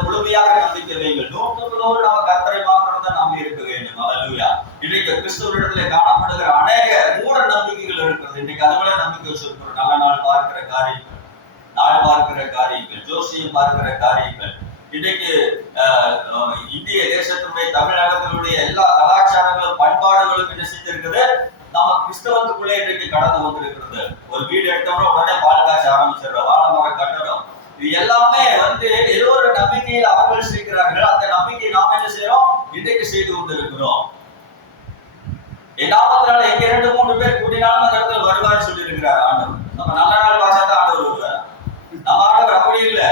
எல்லோரும் நம்ம கர்த்தரை மாத்திரம் தான் நம்பி இருக்க வேண்டும். அல்லேலூயா. இன்றைக்கு கிறிஸ்துவரிடத்திலே காணப்படுகிற அநேக மூட நம்பிக்கைகள் இருக்கிறது. இன்றைக்கு அதுபோல நம்பிக்கை வச்சிருக்கிறோம். நல்ல நாள் பார்க்கிற காரியங்கள், நாள் பார்க்கிற காரியங்கள், ஜோசியம் பார்க்கிற காரியங்கள். இன்றைக்கு இந்திய தேசத்தினுடைய தமிழகத்தினுடைய எல்லா கலாச்சாரங்களும் பண்பாடுகளும் என்ன செஞ்சிருக்குது, நம்ம கிறிஸ்தவத்துக்குள்ளே இன்றைக்கு கடந்து வந்திருக்கிறது. ஒரு வீடு எடுத்தோம்னா உடனே பால் காய்ச்ச ஆரம்பிச்சிடறோம், வாழமரம் கட்டணும். இது எல்லாமே ஏதோ ஒரு நம்பிக்கையில் அவர்கள் செய்கிறார்கள். அந்த நம்பிக்கையை நாம் என்ன செய்யறோம், இன்றைக்கு செய்து கொண்டிருக்கிறோம். என் நாமத்தினால எங்க 2-3 பேர் கூட்டினாலும் அந்த இடத்துல வருவார் சொல்லி இருக்கிறார் ஆண்டவர். நம்ம நல்ல நாள் பார்த்தா தான் ஆண்டவர் வருவார். நம்ம ஆண்டவர் அப்படி இல்லை,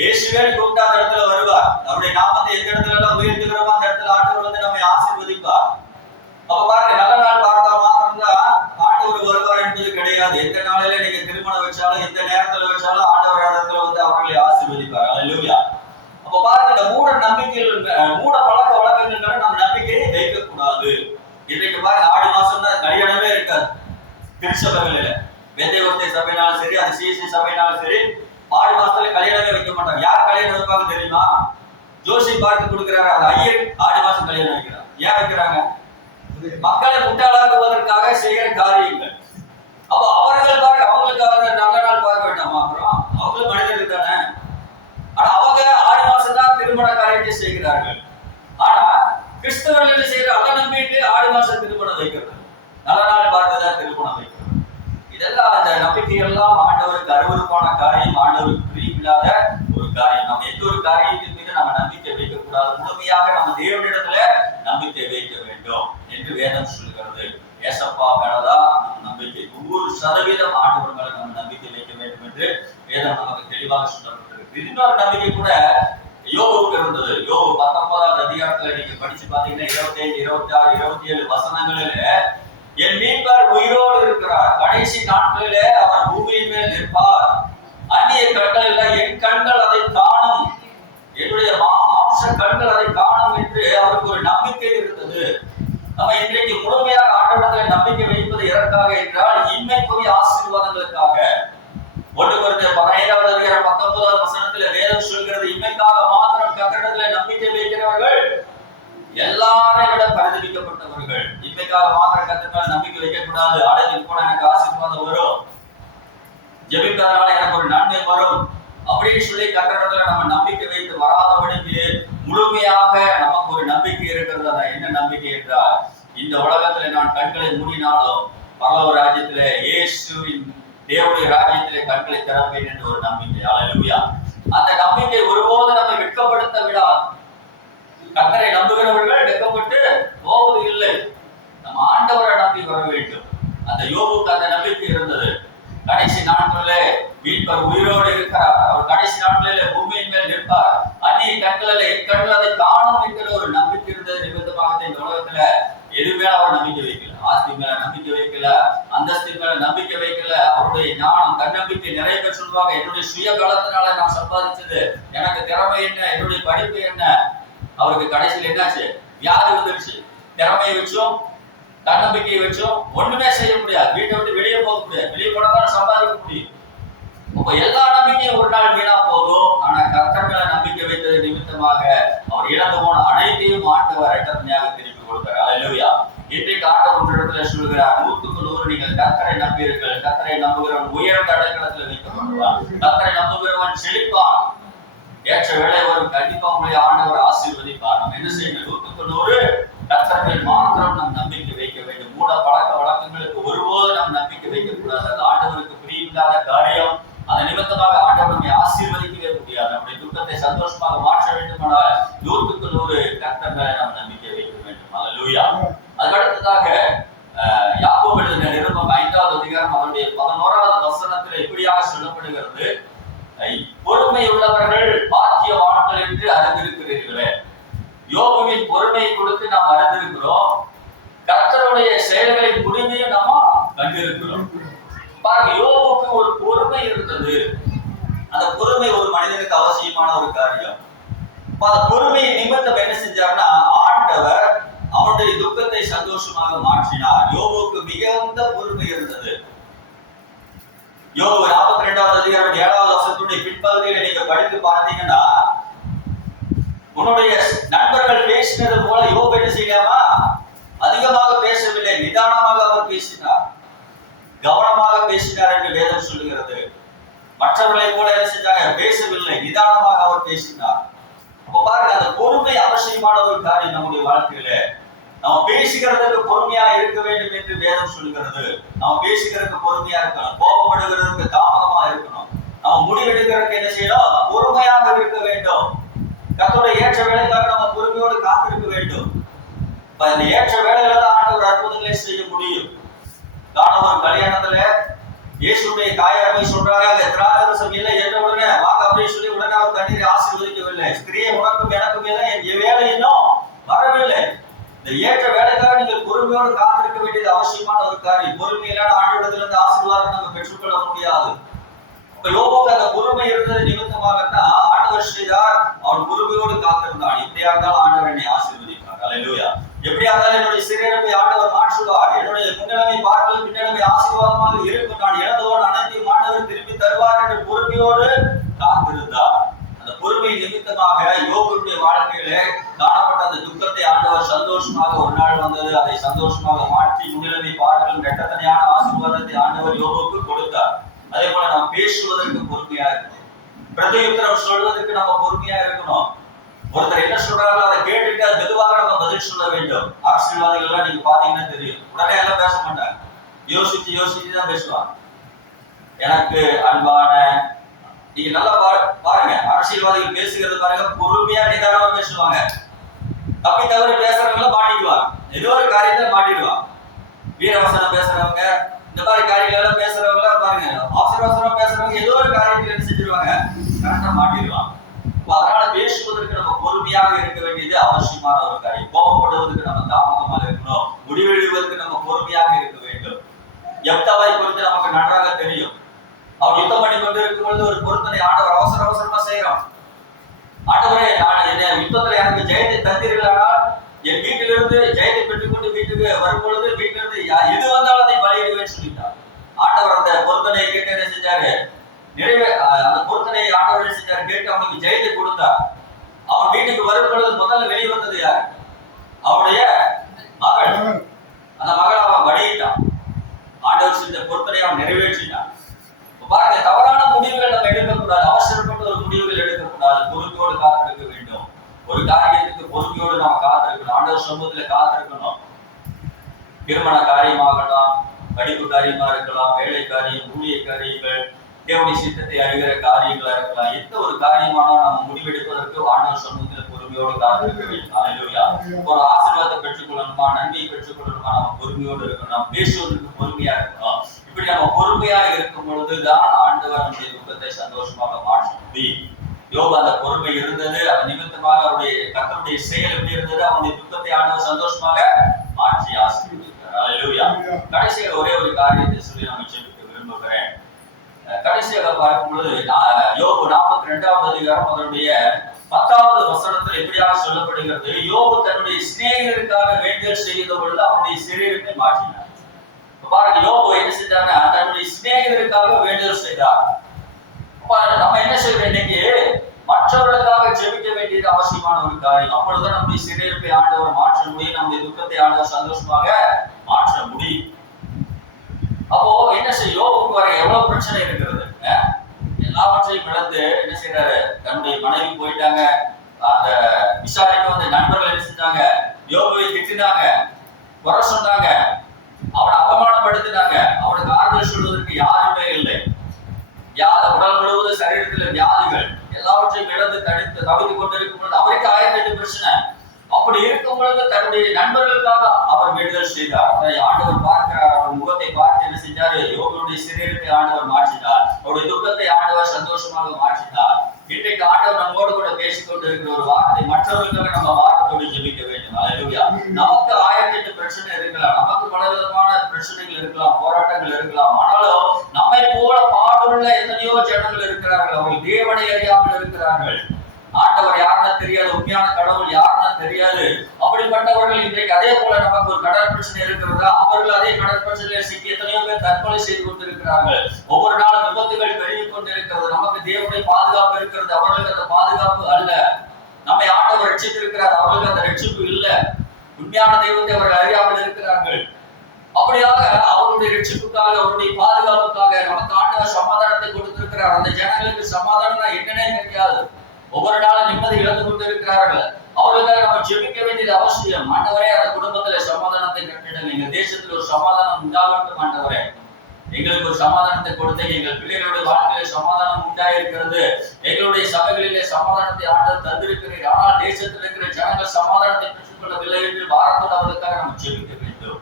இயேசுவே கூப்பிட்டா அந்த இடத்துல வருவார். அவருடைய நாமத்தை எந்த இடத்துல எல்லாம் உயர்த்துகிறோமோ அந்த இடத்துல ஆண்டவர் நம்மை ஆசீர்வதிப்பார். அப்ப பாருங்க, நல்ல நாள் பார்த்தா மாத்திரம்தான் ஆண்டவர் வருவார் என்பது கிடையாது. எந்த நாளில நீங்க திருமணம் வச்சாலும் எந்த நேரத்துல வச்சாலும் ஆண்டவர் இடத்துல அவர்களை ஆசீர்வதிப்பார். அல்லேலூயா. அப்ப பாருங்க, இந்த மூட நம்பிக்கைகள், மூட பழக்க வழக்கங்கள் நம்ம நம்பிக்கையை வைக்க கூடாது. இன்றைக்கு பாருங்க, ஆடி மாசம்னா கல்யாணமே இருக்காது திருச்சபைகளில. வேதைவர்த்தை சபைனாலும் சரி, அது சிஎஸ்சி சபைனாலும் சரி, ஆடி மாசத்துல கல்யாணமே வைக்க மாட்டாங்க. யார் கல்யாணம் வைப்பாங்க தெரியுமா? ஜோசி பார்த்து கொடுக்கிறாரு அந்த ஐயர் ஆடி மாசம் கல்யாணம் வைக்கிறார். ஏன் வைக்கிறாங்க? மக்களை முட்டாளாக்குவதற்காக செய்கிற காரியங்கள். அப்ப அவர்கள் பாருங்க, அவங்களுக்காக நல்ல நாள் பார்க்க வேண்டாமா? அப்புறம் அவங்களும் மனிதர்கள் தானே. ஆனா அவங்க ஆடி மாசம் தான் திருமண காரியத்தை செய்கிறார்கள். ஆனா கிறிஸ்தவர்கள் செய்யற அதை நம்பிட்டு ஆடி மாசம் திருமணம் வைக்கிறது, நல்ல நாள் பார்த்துதான் திருமணம் வைக்கிறது. இதெல்லாம் அந்த நம்பிக்கையெல்லாம் ஆண்டவருக்கு அருவருப்பான காரியம், ஆண்டவருக்கு பிரியமில்லாத ஒரு காரியம். நம்ம எந்த ஒரு காரியத்தின் மீது நம்ம நம்பிக்கை வைக்க கூடாது. முழுமையாக நம்ம தேவனிடத்துல நம்பிக்கை வைக்க வேண்டும் என்று வேதம் சொல்கிறது. ஏசப்பா மேலதான் நம்ம நம்பிக்கை, 100% ஆண்டவர் மேல நம்ம நம்பிக்கை வைக்க வேண்டும் என்று வேதம் நமக்கு தெளிவாக சொல்லப்பட்டிருக்கு. இன்னொரு நம்பிக்கை கூட யோபுக்கு இருந்தது. யோபு 19வது அதிகாரத்துல நீங்க படிச்சு பாத்தீங்கன்னா 25, 26, 27 வசனங்களில என் மீட்பர் உயிரோடு இருக்கிறார், கடைசி நாட்களிலே அவர் பூமியின் மேல் நிற்பார், அந்நிய கண்கள் இல்லை, என் கண்கள் அதை காணும், என்னுடைய மாம்ச கண்கள் அதை காணும் என்று அவருக்கு ஒரு நம்பிக்கை இருந்தது. நம்ம இன்றைக்கு முழுமையாக ஆண்டவரிடத்தில் நம்பிக்கை வைப்பது எதற்காக என்றால் இன்மைக்குரிய ஆசீர்வாதங்களுக்காக. 1 கொரிந்தியர் 15வது அதிகாரம் 19வது வசனத்தில் வேதம் சொல்கிறது, இன்மைக்காக மாத்திரம் கர்த்தரிடத்தில் நம்பிக்கை வைக்கிறவர்கள் எல்லாரை விட பரிதபிக்கப்பட்டவர்கள். இன்மைக்காக மாத்திரம் கர்த்தர் நம்பிக்கை வைக்க கூடாது. ஆலயத்துக்கு போனா எனக்கு ஆசீர்வாதம் வரும், ஜெபிக்கிறதுனால எனக்கு ஒரு நன்மை வரும் அப்படின்னு சொல்லி கர்த்தரிடத்துல நம்ம நம்பிக்கை வைத்து வராதபடிக்கு முழுமையாக நமக்கு ஒரு நம்பிக்கை இருக்கிறது. என்ன நம்பிக்கை என்றால், இந்த உலகத்துல நான் கண்களை மூடினாலும் பரலோக ராஜ்யத்திலே இயேசுவின் தேவனுடைய ராஜ்யத்திலே கண்களை திறப்பேன் என்ற ஒரு நம்பிக்கை. அல்லேலூயா. அந்த நம்பிக்கை ஒருபோது நம்மை வெட்கப்படுத்த விடாது. கர்த்தரை நம்புகிறவர்கள் வெட்கப்பட்டு போவது இல்லை. நம்ம ஆண்டவரை நம்பி வர வேண்டும். அந்த யோபுக்கு அந்த நம்பிக்கை இருந்தது. கடைசி நாட்களிலே மீட்பர் உயிரோடு இருக்கிறார், அவர் கடைசி நாட்களிலே பூமியின் மேல் நிற்பார், அந்நிய கண்களில் என் கண்கள் அதை காணும் என்கிற ஒரு நம்பிக்கை இருந்தது நிமித்தமாக இந்த உலகத்துல எது மேல அவர் நம்பிக்கை வைக்கல. ஆஸ்தி மேல நம்பிக்கை வைக்கல, அந்தஸ்தின் மேல நம்பிக்கை வைக்கல. அவருடைய ஞானம் தன்னம்பிக்கை நிறைய பேர் சொல்லுவாங்க, என்னுடைய சுய பலத்தினால நான் சம்பாதிச்சது, எனக்கு திறமை என்ன, என்னுடைய படிப்பு என்ன. அவருக்கு கடைசியில் என்னாச்சு? வியாதி வந்துருச்சு. திறமையை வச்சோம் தன்னம்பிக்கையை வச்சோம் ஒண்ணுமே செய்ய முடியாது. வீட்டை விட்டு வெளியே போக முடியாது. வெளியே போனா தான் சம்பாதிக்க முடியும். அப்ப எல்லா நம்பிக்கையும் ஒரு நாள் வீணா போகும். ஆனா கர்த்தர் மேல நம்பிக்கை வைத்தது நிமித்தமாக அவர் இழந்து போன அனைத்தையும் ஆண்டவர் இரட்டத்தனையாக திருப்பி கொடுக்கிறார். அல்லேலூயா. இன்றைக்கு ஆண்டவர் ஒன்றிடத்துல சொல்கிறார், 100க்கு 100 நீங்கள் கர்த்தரை நம்புகிறீர்கள், கர்த்தரை நம்புகிறவன் உயர்ந்த அடைக்கலத்தில் வைக்கப்படுவான், கர்த்தரை நம்புகிறவன் செழிப்பான், ஏற்ற வேலை வரும், கண்டிப்பா உங்களை ஆண்டவர் ஆசீர்வதிப்பார். நம்ம என்ன செய்யணும்? 100க்கு 100 கர்த்தரில் மாத்திரம் நம் நம்பிக்கை வைக்க வேண்டும். மூட பழக்க வழக்கங்களுக்கு ஒருபோது நம் நம்பிக்கை வைக்க கூடாது. அது ஆண்டவருக்கு பிரியமில்லாத காரியம். அதன் நிமித்தமாக ஆண்டவர் நம்மை ஆசீர்வதிக்கவே முடியாது. நம்முடைய துக்கத்தை சந்தோஷமாக மாற்ற வேண்டுமானால் 100க்கு 100 கர்த்தர் மேல நாம் நம்பிக்கை வைக்க வேண்டும். அல்லேலூயா. அதுக்கு அடுத்ததாக யாக்கோபு எழுதின நிருபம் 5வது அதிகாரம் அவருடைய 11வது வசனத்தில் இப்படியாக சொல்லப்படுகிறது, பொறுமை உள்ளவர்கள் பாக்கியவான்கள் என்று அறிந்திருக்கிறீர்களே. யோபுவின் பொறுமையை கொடுத்து நாம் அறிந்திருக்கிறோம், கர்த்தருடைய செயல்களின் முடிவையும் நாம கண்டிருக்கிறோம். பாருங்க, யோபுக்கு ஒரு பொறுமை இருந்தது. அந்த பொறுமை ஒரு மனிதனுக்கு அவசியமான ஒரு காரியம். அந்த பொறுமையை நிமித்தம் என்ன செஞ்சார்னா, ஆண்டவர் அவனுடைய துக்கத்தை சந்தோஷமாக மாற்றினார். யோபுக்கு மிகுந்த பொறுமை இருந்தது. யோபு 42வது அதிகாரம் 7வது வசனத்துடைய பின்பகுதியில நீங்க படித்து பார்த்தீங்கன்னா, உன்னுடைய நண்பர்கள் பேசினது போல யோபு என்ன செய்யலாமா? அதிகமாக பேசவில்லை, நிதானமாக அவர் பேசினார், கவனமாக பேசினார் என்று வேதம் சொல்லுகிறது. மற்றவர்களை போல என்ன செஞ்சாங்க? பேசவில்லை, நிதானமாக அவர் பேசினார். அப்ப பாருங்க, அந்த பொறுமை அவசியமான ஒரு காரியம் நம்முடைய வாழ்க்கையில. நம்ம பேசுகிறதுக்கு பொறுமையா இருக்க வேண்டும் என்று வேதம் சொல்லுகிறது. நம்ம பேசுகிறதுக்கு பொறுமையா இருக்கணும், கோபப்படுகிறதுக்கு தாமதமா இருக்கணும். நம்ம முடிவெடுக்கிறதுக்கு என்ன செய்யணும்? பொறுமையாக இருக்க வேண்டும். கர்த்தருடைய ஏற்ற வேலைக்காக நம்ம பொறுமையோடு காத்திருக்க வேண்டும். இந்த ஏற்ற வேலையில தான் ஆண்டவர் அற்புதங்களை செய்ய முடியும். ஒரு கல்யாணத்துல இயேசுடைய தாயாரை சொல்றாங்க, அந்த திராட்சரசம் இல்லை என்ற உடனே வாங்க அப்படின்னு சொல்லி உடனே அவர் தண்ணீரை ஆசீர்வதிக்கவில்லை. ஸ்திரியை உனக்கும் எனக்கும் என் வேலை இன்னும் வரவில்லை. இந்த ஏற்ற வேலைக்காக நீங்கள் பொறுமையோடு காத்திருக்க வேண்டியது அவசியமான ஒரு காரியம். பொறுமையிலான ஆண்டவரிடத்திலிருந்து ஆசீர்வாதம் நம்ம பெற்றுக்கொள்ள முடியாது. இப்ப யோபுக்கு அந்த பொறுமை இருந்தது நிமித்தமாகத்தான் ஆண்டவர் செய்தார். அவன் பொறுமையோடு காத்திருந்தான். எப்படியா இருந்தாலும் ஆண்டவர் என்னை ஆசீர்வதிப்பார். அல்லேலூயா. எப்படியா இருந்தாலும் என்னுடைய சிறையிருப்பை ஆண்டவர் மாற்றுவார். என்னுடைய முன்னிலைமை பார்க்கலும் பின்னிலைமை ஆசீர்வாதமாக இருக்கும். நான் இழந்தோடு அனைத்தையும் ஆண்டவர் திருப்பி தருவார் என்று பொறுமையோடு காத்திருந்தார். அந்த பொறுமை நிமித்தமாக யோபுடைய வாழ்க்கையிலே காணப்பட்ட அந்த துக்கத்தை ஆண்டவர் சந்தோஷமாக ஒரு நாள் வந்தது. அதை சந்தோஷமாக மாற்றி முன்னிலைமை பார்க்கலும் இரட்டத்தனையான ஆசீர்வாதத்தை ஆண்டவர் யோபுக்கு கொடுத்தார். அதே போல நாம் பேசுவதற்கு பொறுமையா இருக்கணும். பிரதியுத்தரம் சொல்வதற்கு நம்ம பொறுமையா இருக்கணும். ஒருத்தர் என்ன சொல்றாங்களோ அதை கேட்டுட்டு அது மெதுவாக நம்ம பதில் சொல்ல வேண்டும். அரசியல்வாதிகள் எல்லாம் நீங்க பாத்தீங்கன்னா தெரியும், உடனே எல்லாம் பேச மாட்டாங்க, யோசிச்சு யோசிச்சு தான் பேசுவாங்க. எனக்கு அன்பான, நீங்க நல்லா பாருங்க, அரசியல்வாதிகள் பேசுகிறது பாருங்க, பொறுமையா நிதானமா பேசுவாங்க. தப்பி தவறி பேசுறவங்க மாட்டிக்குவாங்க, ஏதோ ஒரு காரியத்தை மாட்டிடுவாங்க. வீரவசனம் பேசுறவங்க, இந்த மாதிரி காரியங்கள் எல்லாம் பேசுறவங்க பாருங்க, அவசரம் பேசுறவங்க ஏதோ ஒரு காரியத்தில் என்ன செஞ்சிருவாங்க? கரெக்டா மாட்டிடுவாங்க. அதனால பேசுவதற்கு நம்ம பொறுமையாக இருக்க வேண்டியது அவசியமான ஒரு காரியம். கோபப்படுவதற்கு நம்ம தாமதமாக இருக்கணும். முடிவெடுவதற்கு நம்ம பொறுமையாக இருக்க வேண்டும். யெப்தாவை குறித்து நமக்கு நன்றாக தெரியும். அவர் யுத்தம் பண்ணி கொண்டு இருக்கும் பொழுது ஒரு பொருத்தனை ஆண்டவர் அவசரமா செய்யறோம். ஆண்டவரே, என்ன யுத்தத்துல எனக்கு ஜெயத்தை தந்தீர்களானால் என் வீட்டிலிருந்து ஜெயத்தை பெற்றுக்கொண்டு வீட்டுக்கு வரும் பொழுது வீட்டிலிருந்து எது வந்தாலும் அதை பலியிடுவேன்னு சொல்லிட்டார். ஆண்டவர் அந்த பொருத்தனையை கேட்டு என்ன செஞ்சாரு? அந்த பொருத்தனையை ஆண்டவர் செஞ்சார், கேட்டு அவனுக்கு ஜெயத்தை கொடுத்தார். அவன் வீட்டுக்கு வரும் பொழுது முதல்ல வெளியே வந்தது யார்? அவனுடைய மகள். அந்த மகள் அவன் வழியிட்டான். ஆண்டவர் செஞ்ச பொருத்தனை அவன் நிறைவேற்றினான். பாருங்க, தவறான முடிவுகள் நம்ம எடுக்கக்கூடாது. அவசரப்பட்டு ஒரு முடிவுகள் எடுக்கக்கூடாது. பொறுமையோடு காத்திருக்க வேண்டும். ஒரு காரியத்துக்கு பொறுமையோடு நாம் காத்திருக்கணும். ஆண்டவர் சமூகத்துல காத்திருக்கணும். திருமண காரியமாகலாம், படிப்பு காரியமா இருக்கலாம், வேலை காரியம், ஊழிய காரியங்கள், தேவனுடைய சித்தத்தை அறிகிற காரியங்களா இருக்கலாம். எந்த ஒரு காரியமானாலும் நம்ம முடிவெடுப்பதற்கு ஆண்டவர் சமூகத்துல பொறுமையோடு காத்திருக்க வேண்டும். அல்லேலூயா. ஒரு ஆசீர்வாதத்தை பெற்றுக்கொள்ளணுமா, நன்மையை பெற்றுக்கொள்ளணுமா, நம்ம பொறுமையோடு இருக்கணும். நம்ம பேசுவதற்கு பொறுமையா இருக்கணும். இப்படி நம்ம பொறுமையா இருக்கும் பொழுதுதான் ஆண்டவர் நம்முடைய துக்கத்தை சந்தோஷமாக மாற்ற முடியும். யோபு அந்த பொறுமை இருந்தது. அது நிமித்தமாக அவருடைய கர்த்தருடைய செயல் எப்படி இருந்தது? அவனுடைய துக்கத்தை ஆண்டவர் சந்தோஷமாக மாற்றி ஆசீர்வதித்தார். அல்லேலூயா. கடைசியாக ஒரே ஒரு காரியத்தை சொல்லி நம்ம ஜெபிக்க விரும்புகிறேன். கடைசியாக பார்க்கும் பொழுது யோபு 42வது அதிகாரம் அதனுடைய 10வது வசனத்தில் எப்படியாக சொல்லப்படுகிறது? யோபு தன்னுடைய சிநேகிதருக்காக வேண்டுதல் செய்த பொழுது அவனுடைய சிறையிருப்பை மாற்றினார். பாருங்க, யோபு என்ன செஞ்சாருன்னா தன்னுடைய சிநேகிதருக்காக வேண்டுதல் செய்தார். நம்ம என்ன செய்யறோம்? இன்னைக்கு மற்றவர்களுக்காக ஜெபிக்க வேண்டியது அவசியமான ஒரு காரியம். அப்பொழுதுதான் நம்முடைய சிறையிருப்பை ஆண்டவர் மாற்ற முடியும். நம்முடைய துக்கத்தை ஆண்டவர் சந்தோஷமாக மாற்ற முடியும். அப்போ என்ன செய்யும்? யோபுக்கு வர எவ்வளவு பிரச்சனை இருக்கிறது. எல்லாவற்றையும் இழந்து என்ன செய்யறாரு? தன்னுடைய மனைவி போயிட்டாங்க. அந்த விசாரிக்க வந்த நண்பர்கள் என்ன செஞ்சாங்க? யோபுவை திட்டினாங்க, குறை சொன்னாங்க, அவனை அவமானப்படுத்தினாங்க. அவனுக்கு ஆறுதல் சொல்வதற்கு யாருமே இல்லை. உடல் முழுவதும் சரீரத்தில் வியாதிகள், எல்லாவற்றையும் இழந்து தவித்துக் கொண்டிருக்கும் பொழுது அவருக்கு 1008 பிரச்சனை. அப்படி இருக்கும் பொழுது தன்னுடைய நண்பர்களுக்காக அவர் வேண்டுதல் செய்தார். அதை ஆண்டவர் பார்க்கிறார். அவர் முகத்தை பார்த்து என்ன செஞ்சாரு? யோபுடைய சிறையிருப்பை ஆண்டவர் மாற்றினார். அவருடைய துக்கத்தை ஆண்டவர் சந்தோஷமாக மாற்றினார். இன்றைக்கு ஆண்டவர் நம்மோடு கூட பேசிக்கொண்டு இருக்கிற ஒரு வார்த்தை, மற்றவர்களுக்காக நம்ம வார்த்தையோடு ஜெபிக்க வேண்டும். அல்லேலூயா. நமக்கு 1008 பிரச்சனை இருக்கலாம், நமக்கு பலவிதமான பிரச்சனைகள் இருக்கலாம், போராட்டங்கள் இருக்கலாம். ஆனாலும் நம்மை போல பாடுள்ள எத்தனையோ ஜனங்கள் இருக்கிறார்கள். அவர்கள் தேவனை அறியாமல் இருக்கிறார்கள். ஆண்டவர் யாருன்னு தெரியாது, உண்மையான கடவுள் யாருன்னு தெரியாது. அப்படிப்பட்டவர்கள் இன்றைக்கு அதே போல நமக்கு ஒரு கடல் பிரச்சனை இருக்கிறதா, அவர்கள் அதே கடல் பிரச்சனையில சிக்கி எத்தனையோ பேர் தற்கொலை செய்து கொண்டிருக்கிறார்கள். ஒவ்வொரு நாளும் விபத்துகள் பெருகிக் கொண்டிருக்கிறது. நமக்கு தேவனுடைய பாதுகாப்பு இருக்கிறது, அவர்களுக்கு அந்த பாதுகாப்பு அல்ல. நம்மை ஆண்டவர் ரட்சித்திருக்கிறார். அவர்களுக்கு அந்த ரட்சிப்பு இல்லை. உண்மையான தெய்வத்தை அவர்கள் அறியாமல் இருக்கிறார்கள். அப்படியாக அவருடைய ரட்சிப்புக்காக, அவருடைய பாதுகாப்புக்காக நமக்கு ஆண்டவர் சமாதானத்தை கொடுத்திருக்கிறார். அந்த ஜனங்களுக்கு சமாதானம் என்னன்னே தெரியாது. ஒவ்வொரு நாளும் நிம்மதி இழந்து கொண்டு இருக்கிறார்கள். அவர்களுக்காக நம்ம ஜெபிக்க வேண்டியது அவசியம். ஆண்டவரே, அந்த குடும்பத்துல சமாதானத்தை கட்டிடுங்க. எங்க தேசத்துல ஒரு சமாதானம் உண்டாகட்டும் ஆண்டவரே. எங்களுக்கு ஒரு சமாதானத்தை கொடுத்து எங்கள் பிள்ளைகளுடைய வாழ்க்கையில சமாதானம் உண்டாயிருக்கிறது. எங்களுடைய சபைகளிலே சமாதானத்தை ஆண்டவர் தந்திருக்கிறீர். ஆனால் தேசத்தில் இருக்கிற ஜனங்கள் சமாதானத்தை பெற்றுக் கொள்ளவில்லை என்று வாரத்தோடு அவர்களுக்காக நம்ம ஜெபிக்க வேண்டும்.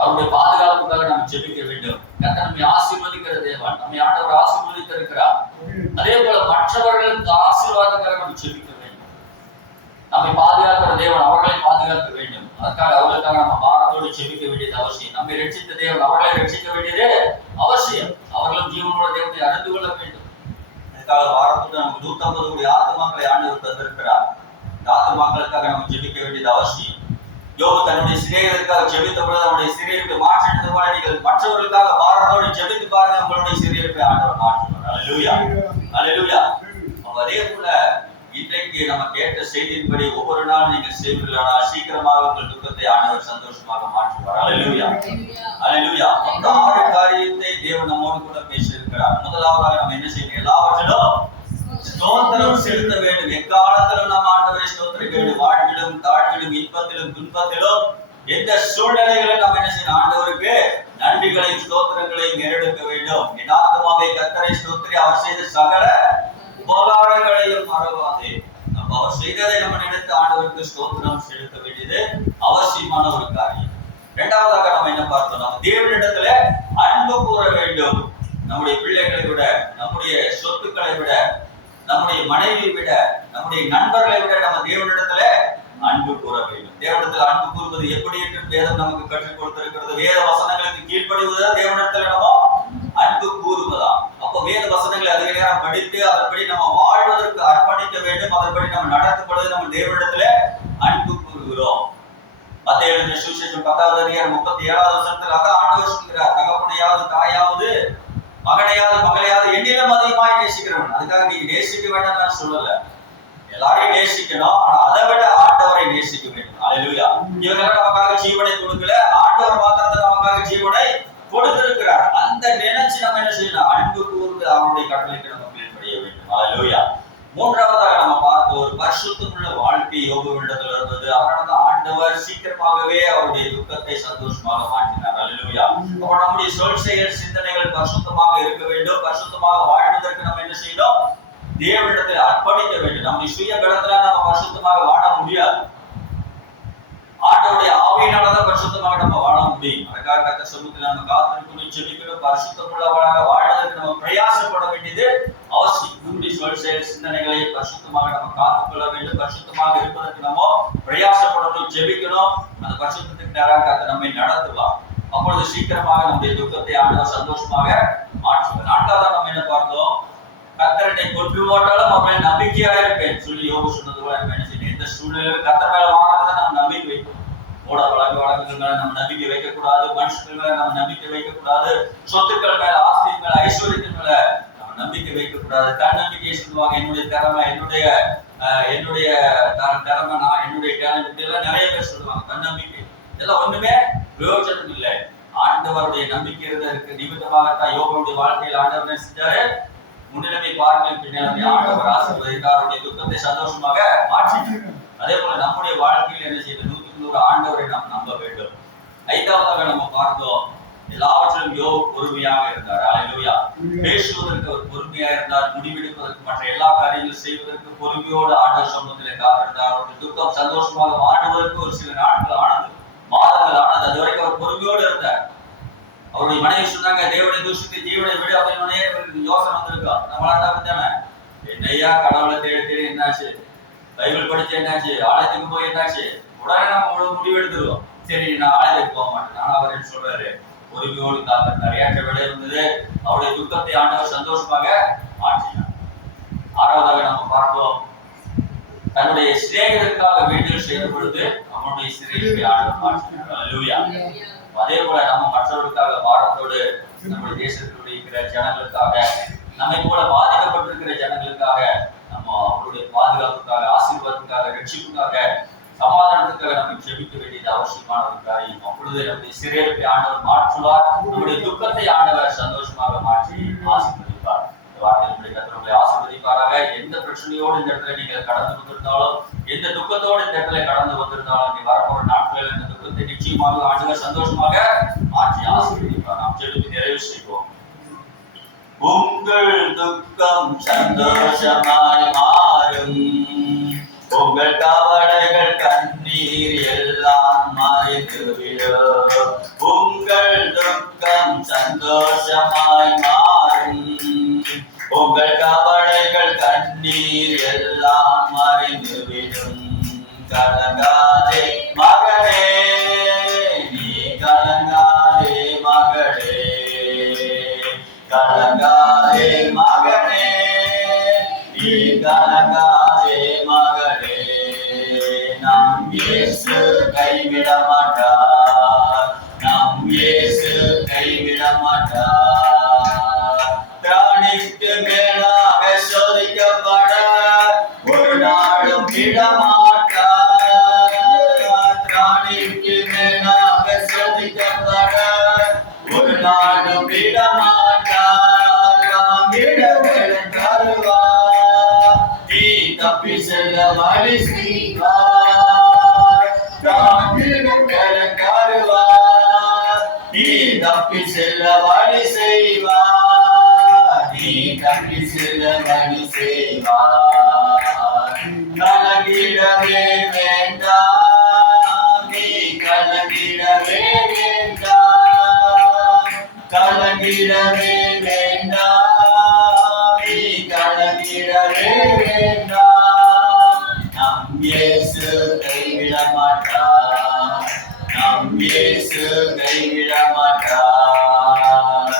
அவருடைய பாதுகாப்புக்காக நாம் ஜெபிக்க வேண்டும். கர்த்தர் நம்மை ஆசீர்வதிக்கிற தேவன். நம்மை ஆண்டவர் ஆசீர்வதிக்க இருக்கிறார். அதே போல மற்றவர்களுக்கு ஆசீர்வாதக்காக நாம் ஜெபிக்க வேண்டும். நம்மை பாதுகாக்கிற தேவன் அவர்களை பாதுகாக்க வேண்டும். அதற்காக அவர்களுக்காக நம்ம பாரத்தோடு ஜெபிக்க வேண்டியது அவசியம். நம்மை ரட்சித்த தேவன் அவர்களை ரட்சிக்க வேண்டியது அவசியம். அவர்களும் ஜீவனோட தேவனை அறிந்து கொள்ள வேண்டும். அதுக்காக வாரத்தோடு நமக்கு 150 கோடி ஆத்துமாக்களை ஆண்டவர் தந்திருக்கிறார். இந்த ஆத்துமாக்களுக்காக நம்ம ஜெபிக்க வேண்டியது அவசியம். யோபு தன்னுடைய சிறைகளுக்காக ஜெபித்த பொழுது அவருடைய சிறையிருப்பை மாற்றினது போல நீங்கள் மற்றவர்களுக்காக பாரத்தோடு ஜெபித்து பாருங்க, உங்களுடைய சிறையிருப்பை ஆண்டவர் மாற்றுவார். அல்லேலூயா, அல்லேலூயா. அதே போல இன்றைக்கு நம்ம கேட்ட செய்தியின்படி ஒவ்வொரு நாள் நீங்கள் செய்வீர்களானால் சீக்கிரமாக உங்கள் துக்கத்தை ஆண்டவர் சந்தோஷமாக மாற்றுவார். அல்லேலூயா, அல்லேலூயா. 6 காரியத்தை தேவன் நம்மோடு கூட பேசியிருக்கிறார். முதலாவதாக நம்ம என்ன செய்யணும்? எல்லாவற்றிலும் ஸ்தோத்திரம் செலுத்த வேண்டும். எக்காலத்திலும் நம்ம ஆண்டவரை ஸ்தோத்திரிக்க வேண்டும். வாழ்விலும் தாழ்விலும் இன்பத்திலும் துன்பத்திலும் எந்த சூழ்நிலைகளிலும் நம்ம என்ன செய்யணும்? ஆண்டவருக்கு நன்றிகளையும் ஸ்தோத்திரங்களையும் ஏறெடுக்க வேண்டும். என் ஆத்துமாவே கர்த்தரை ஸ்தோத்திரி, அவர் செய்த சகல உபகாரங்களையும் மறவாதே. நம்ம அவர் செய்ததை நம்ம நினைத்து ஆண்டவருக்கு ஸ்தோத்திரம் செலுத்த வேண்டியது அவசியமான ஒரு காரியம். இரண்டாவதாக நம்ம என்ன பார்த்தோம்? நம்ம தேவனிடத்துல அன்பு கூற வேண்டும். நம்முடைய பிள்ளைகளை விட, நம்முடைய சொத்துக்களை விட, நம்முடைய மனைவியை விட, நம்முடைய நண்பர்களை விட நம்ம தேவனிடத்துல அன்பு கூற வேண்டும். தேவனிடத்துல அன்பு கூறுவது எப்படி என்று வேதம் நமக்கு கற்றுக் கொடுத்திருக்கிறது. வேத வசனங்களுக்கு கீழ்ப்படிவதுதான் தேவனிடத்துல நம்ம அன்பு கூறுவதா. அப்ப வேத வசனங்களை அதிக நேரம் படித்து அதன்படி நம்ம வாழ்வதற்கு அர்ப்பணிக்க வேண்டும். அதன்படி நம்ம நடக்கும் பொழுது நம்ம தேவனிடத்துல அன்பு கூறுகிறோம். மத்தேயு எழுதின சுவிசேஷம் 10வது அதிகாரம் 37வது வசனத்தில் அதான் ஆண்டவர் சொல்கிறார், தகப்பனையாவது தாயாவது மகனையாவது மகளையாவது என்னிடம் அதிகமாய் நேசிக்கிறவன். அதுக்காக நீங்க நேசிக்க வேண்டாம் நான் சொல்லல, எல்லாரையும் நேசிக்கணும். ஆனா அதை விட ஆண்டவரை நேசிக்க வேண்டும். அல்லேலூயா. இவங்க நமக்காக ஜீவனை கொடுக்கல, ஆண்டவர் மாத்திரம் நமக்காக ஜீவனை கொடுத்திருக்கிறார். அந்த நினைச்சு நம்ம என்ன செய்யணும்? அன்பு கூர்ந்து அவருடைய கட்டளைக்கு நம்ம கீழ்ப்படிய வேண்டும். அல்லேலூயா. மூன்றாவதாக நம்ம பார்த்த ஒரு பரிசுத்தமுள்ள வாழ்க்கை யோபுவிடத்தில் இருந்தது. அவரால் ஆண்டவர் சீக்கிரமாகவே அவருடைய துக்கத்தை சந்தோஷமாக மாற்றினார். அல்லேலூயா. அப்ப நம்முடைய சொல் செயல் சிந்தனைகள் பரிசுத்தமாக இருக்க வேண்டும். பரிசுத்தமாக வாழ்வதற்கு நம்ம என்ன செய்யணும்? தேவனிடத்தில் அர்ப்பணிக்க வேண்டும். நம்முடைய சுய பலத்துல நம்ம பரிசுத்தமாக வாழ முடியாது. ஆண்டவருடைய ஆவியினாலதான் பரிசுத்தமாக நம்ம வாழ முடியும். அதுக்காக கர்த்தர் சமூகத்தில் நம்ம காத்திருக்கணும், ஜெபிக்கணும். பரிசுத்தமுள்ளவர்களாக வாழ்வதற்கு நம்ம பிரயாசப்பட வேண்டியது அவசியம். நம்முடைய சொல் செயல் சிந்தனைகளை பரிசுத்தமாக நம்ம காத்துக்கொள்ள வேண்டும். பரிசுத்தமாக இருப்பதற்கு நம்ம பிரயாசப்படணும், ஜெபிக்கணும். அந்த பரிசுத்தத்துக்கு நேராக கர்த்தர் நம்மை நடத்துவார். அப்பொழுது சீக்கிரமாக நம்முடைய துக்கத்தை ஆண்டவர் சந்தோஷமாக மாற்றுவார். நான்காவதாக நம்ம என்ன பார்த்தோம்? கர்த்தரை கொன்று போட்டாலும் அவன் நம்பிக்கையாக இருப்பேன் சொல்லி யோபு சொன்னது போல என்ன செய்யணும்? எந்த சூழ்நிலையிலும் கர்த்தர் மேல வாங்குறத நம்ம நம்பிக்கை வைக்கணும். மூட வழக்குகள் மேல நம்ம நம்பிக்கை வைக்கக்கூடாது. மனுஷர்கள் மேல நம்ம நம்பிக்கை வைக்கக்கூடாது. சொத்துக்கள் மேல, ஆஸ்தியின் மேல, ஐஸ்வர்யத்தின் மேல நம்ம நம்பிக்கை வைக்கக்கூடாது. தன்னம்பிக்கையை சொல்லுவாங்க. என்னுடைய திறமை, என்னுடைய திறமை, நான் என்னுடைய டேலண்ட் எல்லாம் நிறைய பேர் சொல்லுவாங்க. தன்னம்பிக்கை இதெல்லாம் ஒண்ணுமே பிரயோஜனம் இல்லை. ஆண்டவருடைய நம்பிக்கை இருந்ததற்கு நிமித்தமாகத்தான் யோபுடைய வாழ்க்கையில் ஆண்டவர் என்ன செஞ்சாரு? முன்னிலைமை பார்க்க பின்னாலே ஆண்டவர் ஆசீர்வதித்தார். அவருடைய துக்கத்தை சந்தோஷமாக மாற்றினார். அதே போல நம்முடைய வாழ்க்கையில் என்ன செய்யணும்? 100 ஆண்டவரை நாம் நம்ப வேண்டும். ஐந்தாவதாக நம்ம பார்த்தோம், எல்லாவற்றிலும் யோபு பொறுமையாக இருந்தார். அல்லேலூயா. பேசுவதற்கு அவர் பொறுமையா இருந்தார். முடிவெடுப்பதற்கு, மற்ற எல்லா காரியங்களும் செய்வதற்கு பொறுமையோடு ஆண்டவர் சமூகத்திலே காத்திருந்தார். அவருடைய துக்கம் சந்தோஷமாக மாறுவதற்கு ஒரு சில நாட்கள் ஆனது, மாதங்கள் ஆனது. அது வரைக்கும் அவர் பொறுமையோடு இருந்தார். அவருடைய மனைவி சொன்னாங்க, தேவனை தூஷித்து ஜீவனை விட அப்படின்னே யோசனை வந்திருக்கா. நம்மளால தானே என்னையா கடவுளை தேடி என்னாச்சு? பைபிள் படிச்சு என்னாச்சு? ஆலயத்துக்கு போய் என்னாச்சு? உடனே நம்ம முடிவு எடுத்துருவோம். சரி, நான் ஆலயத்துக்கு போக மாட்டேன். ஆனா அவர் என்ன சொல்றாரு? பொறுமையோடு காத்திருந்தார். ஏற்ற வேலை இருந்தது. அவருடைய துக்கத்தை ஆண்டவர் சந்தோஷமாக மாற்றினார். ஆறாவதாக நம்ம பார்த்தோம், தன்னுடைய சிநேகிதருக்காக வேண்டியல் செய்த பொழுது அவனுடைய சிறையை ஆண்டவர் மாற்றினார். அல்லேலூயா. அதே போல நம்ம மற்றவர்களுக்காக பாரத்தோடு நம்முடைய தேசத்தில் இருக்கிற ஜனங்களுக்காக, நம்மை போல பாதிக்கப்பட்டிருக்கிற ஜனங்களுக்காக நம்ம அவருடைய பாதுகாப்புக்காக, ஆசீர்வாதத்துக்காக ரட்சிப்புக்காக சமாதானத்துக்காக நம்ம ஜெபிக்க வேண்டியது அவசியமான ஒரு காரியம். அப்பொழுது நம்முடைய சிறையிருப்பை ஆண்டவர் மாற்றுவார், நம்முடைய துக்கத்தை ஆண்டவர் சந்தோஷமாக மாற்றி ஆசீர்வதிப்பார். கர்த்தர் ஆசீர்வதிப்பாராக. எந்த பிரச்சனையோடு இந்த இடத்துல நீங்கள் கடந்து வந்திருந்தாலும், எந்த துக்கத்தோடு இந்த இடத்துல கடந்து வந்திருந்தாலும், நீ வரப்போற நாட்களில் இந்த துக்கத்தை நிச்சயமாக ஆண்டவர் சந்தோஷமாக மாற்றி ஆசீர்வதிப்பார். நாம் ஜெபித்து நிறைவு செய்வோம். உங்கள் துக்கம் சந்தோஷமாய் மாறும், உங்கள் கவலைகள் கண்ணீர் எல்லாம் மறைந்துவிடும். உங்கள் துக்கம் சந்தோஷமாய் மாறும், உங்கள் கவலைகள் கண்ணீர் எல்லாம் மறைந்துவிடும். கலங்காதே மகளே, நீ கலங்காதே மகளே, கலங்காதே மகனே, நீ கலங்காதே மகளே. நம் இயேசு கைவிட மாட்டார், நம் இயேசு கைவிட மாட்டார். திராணிக்கு மேலாக சோதிக்கப்பட ஒரு நாளும் விடமாட்டார். திராணிக்கு மேலாக சோதிக்கப்பட ஒரு நாளும் விடமாட்டார். விடவேளம் தருவார், நீ தப்பி செல்ல வழி செய்வார். விடவேளம் தருவார், நீ தப்பி செல்ல வழி செய்வார். நீ தப்பி செல்ல வழி செய்வார். கலங்கிடவே வேண்டாம், நீ கலங்கிடவே வேண்டாம், கலங்கிடவே வேண்டாம், நீ கலங்கிடவே வேண்டாம். நம் இயேசு கைவிட மாட்டார், நம் இயேசு கைவிட மாட்டார்.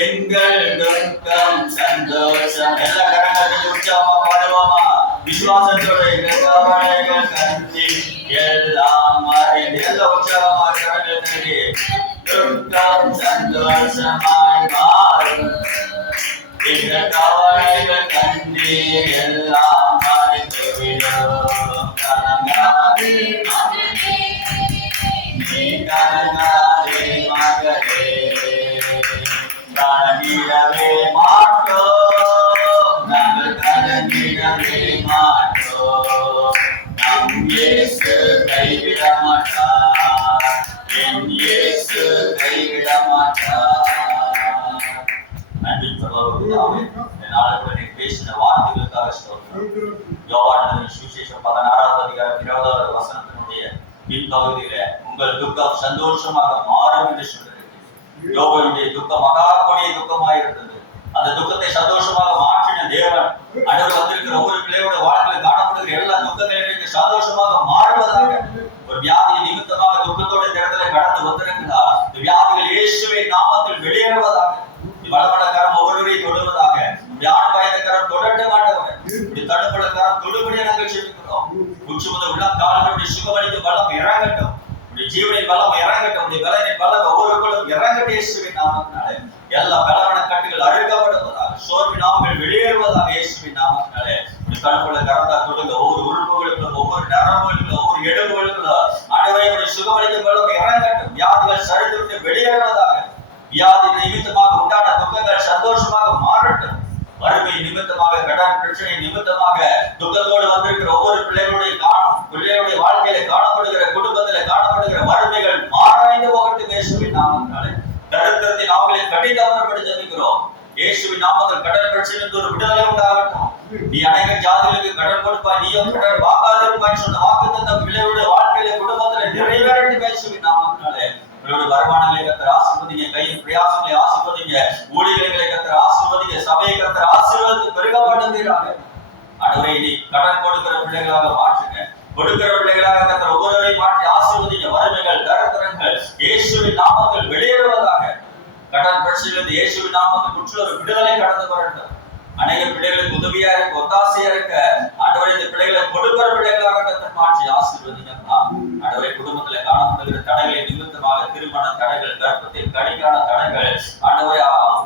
எங்கள் துக்கம் சந்தோஷம். எல்லா கரங்களையும் உற்சாகமா பாடுவோமா? விசுவாசத்தோட எங்கள் கவலைகள் கண்ணீர் எல்லாம் மறைந்து எல்லா உற்சாகமா கரங்கள் தட்டி துக்கம் சந்தோஷமாய் மாறும், எங்கள் கவலைகள் கண்ணீர் எல்லாம் மறைந்துவிடும். கலங்காதே மகனே, நீ கலங்காதே மகளே, கலங்கிடவே மாட்டோம், நாங்கள் கலங்கிடவே மாட்டோம். நம் இயேசு கைவிட மாட்டார், என் இயேசு கைவிட மாட்டார். நன்றி பரலோகபிதாவே, இந்த நாளுக்குள்ள நீ பேசின வார்த்தைகளுக்காக ஸ்தோத்திரம். யோவான் சுவிசேஷம் 16வது அதிகாரம் 20வது வசனத்தினுடைய பின்பகுதியில உங்கள் துக்கம் சந்தோஷமாக மாறும் என்று சொல்லியிருக்கிறது. யோபுடைய துக்கம் மகா கொடிய துக்கமாக இருந்தது. அந்த துக்கத்தை சந்தோஷமாக மாற்றின தேவன் ஆண்டவர் வந்திருக்கிற ஒவ்வொரு பிள்ளையோட வாழ்க்கையில் காணப்படுகிற எல்லா துக்கங்களையும் சந்தோஷமாக மாறுவதாக. ஒரு வியாதி நிமித்தமாக துக்கத்தோட இந்த இடத்துல கடந்து வந்திருக்கிறா, இந்த வியாதிகள் இயேசுவின் நாமத்தில் வெளியேறுவதாக. வளப்படக்காரம் ஒவ்வொருவரையும் தொடுவதாக. யான் பயந்தக்காரம் தொடட்ட மாட்டவர், தடுப்படக்காரம் தொடுபடிய நாங்கள் செலுத்துகிறோம். உச்சி முதல் உள்ள கால்களுடைய சுகமளிக்கும் பலம் இறங்கட்டும், ஜீவனின் பலம் இறங்கட்டும், பலனின் பலம் ஒவ்வொருவர்களும் இறங்கட்டும். இயேசுவின் நாமத்தினாலே எல்லா பலவன கட்டுகள் அழுக்கப்படுவதாக, சோர்வின் நாமங்கள் வெளியேறுவதாக. இயேசுவின் நாமத்தினாலே கடுப்புல கரந்தா தொடுங்க. ஒவ்வொரு உறுப்புகளுக்கும், ஒவ்வொரு நரம்புகளுக்கும், ஒவ்வொரு எலும்புகளுக்கும் ஆண்டவரை சுகமளிக்கும் பலம் இறங்கட்டும். வியாதிகள் சரிந்து வெளியேறுவதாக. வியாதி நிமித்தமாக உண்டான துக்கங்கள் சந்தோஷமாக மாறட்டும். வறுமை நிமித்தமாக, கடன் பிரச்சனை நிமித்தமாக துக்கத்தோடு வந்திருக்கிற ஒவ்வொரு பிள்ளைகளுடைய வாழ்க்கையில காணப்படுகிற, குடும்பத்தில காணப்படுகிற வறுமைகள் மாறாய்ந்து போகட்டும். இயேசுவின் நாமத்தினாலே தரித்திரத்தின் அவங்களை கடிதமரப்படி ஜெபிக்கிறோம். இயேசுவின் நாமத்தில் கடன் பிரச்சனை ஒரு விடுதலை உண்டாகட்டும். நீ அநேக ஜாதிகளுக்கு கடன் கொடுப்பாய், நீயும் கடன் வாங்காதிருப்பாய் சொன்ன வாக்குத்தத்த பிள்ளைகளுடைய வாழ்க்கையில, குடும்பத்தில நிறைவேறட்டும். இயேசுவின் நாமத்தினாலே உங்களுடைய வருமானங்களை கர்த்தர் ஆசீர்வதிங்க, கையின் பிரயாசங்களை ஆசீர்வதிங்க, ஊழியர்களை கர்த்தர் ஆசீர்வதிங்க, சபையை கர்த்தர் ஆசீர்வதித்து பெருகப்படுவீராக. ஆண்டவரே, நீ கடன் கொடுக்கிற பிள்ளைகளாக மாற்றுங்க, கொடுக்கிற பிள்ளைகளாக கர்த்தர் ஒவ்வொருவரையும் மாற்றி ஆசீர்வதிங்க. வறுமைகள், தரித்திரங்கள் இயேசுவின் நாமத்தில் வெளியேறுவதாக. கடன் பிரச்சனையிலிருந்து இயேசுவின் நாமத்தில் முற்றிலும் ஒரு விடுதலை கடந்து வரட்டும். அநேக பிள்ளைகளுக்கு உதவியா இருக்க, ஒத்தாசையா இருக்க ஆண்டவரே, இந்த பிள்ளைகளை கொடுக்கிற பிள்ளைகளாக கர்த்தர் மாற்றி ஆசீர்வதிங்கப்பா. ஆண்டவரே, குடும்பத்துல காணப்படுகிற தடைகளை நிமித்தமாக, திருமண தடைகள், கர்ப்பத்தின் கனிக்கான தடைகள், ஆண்டவரே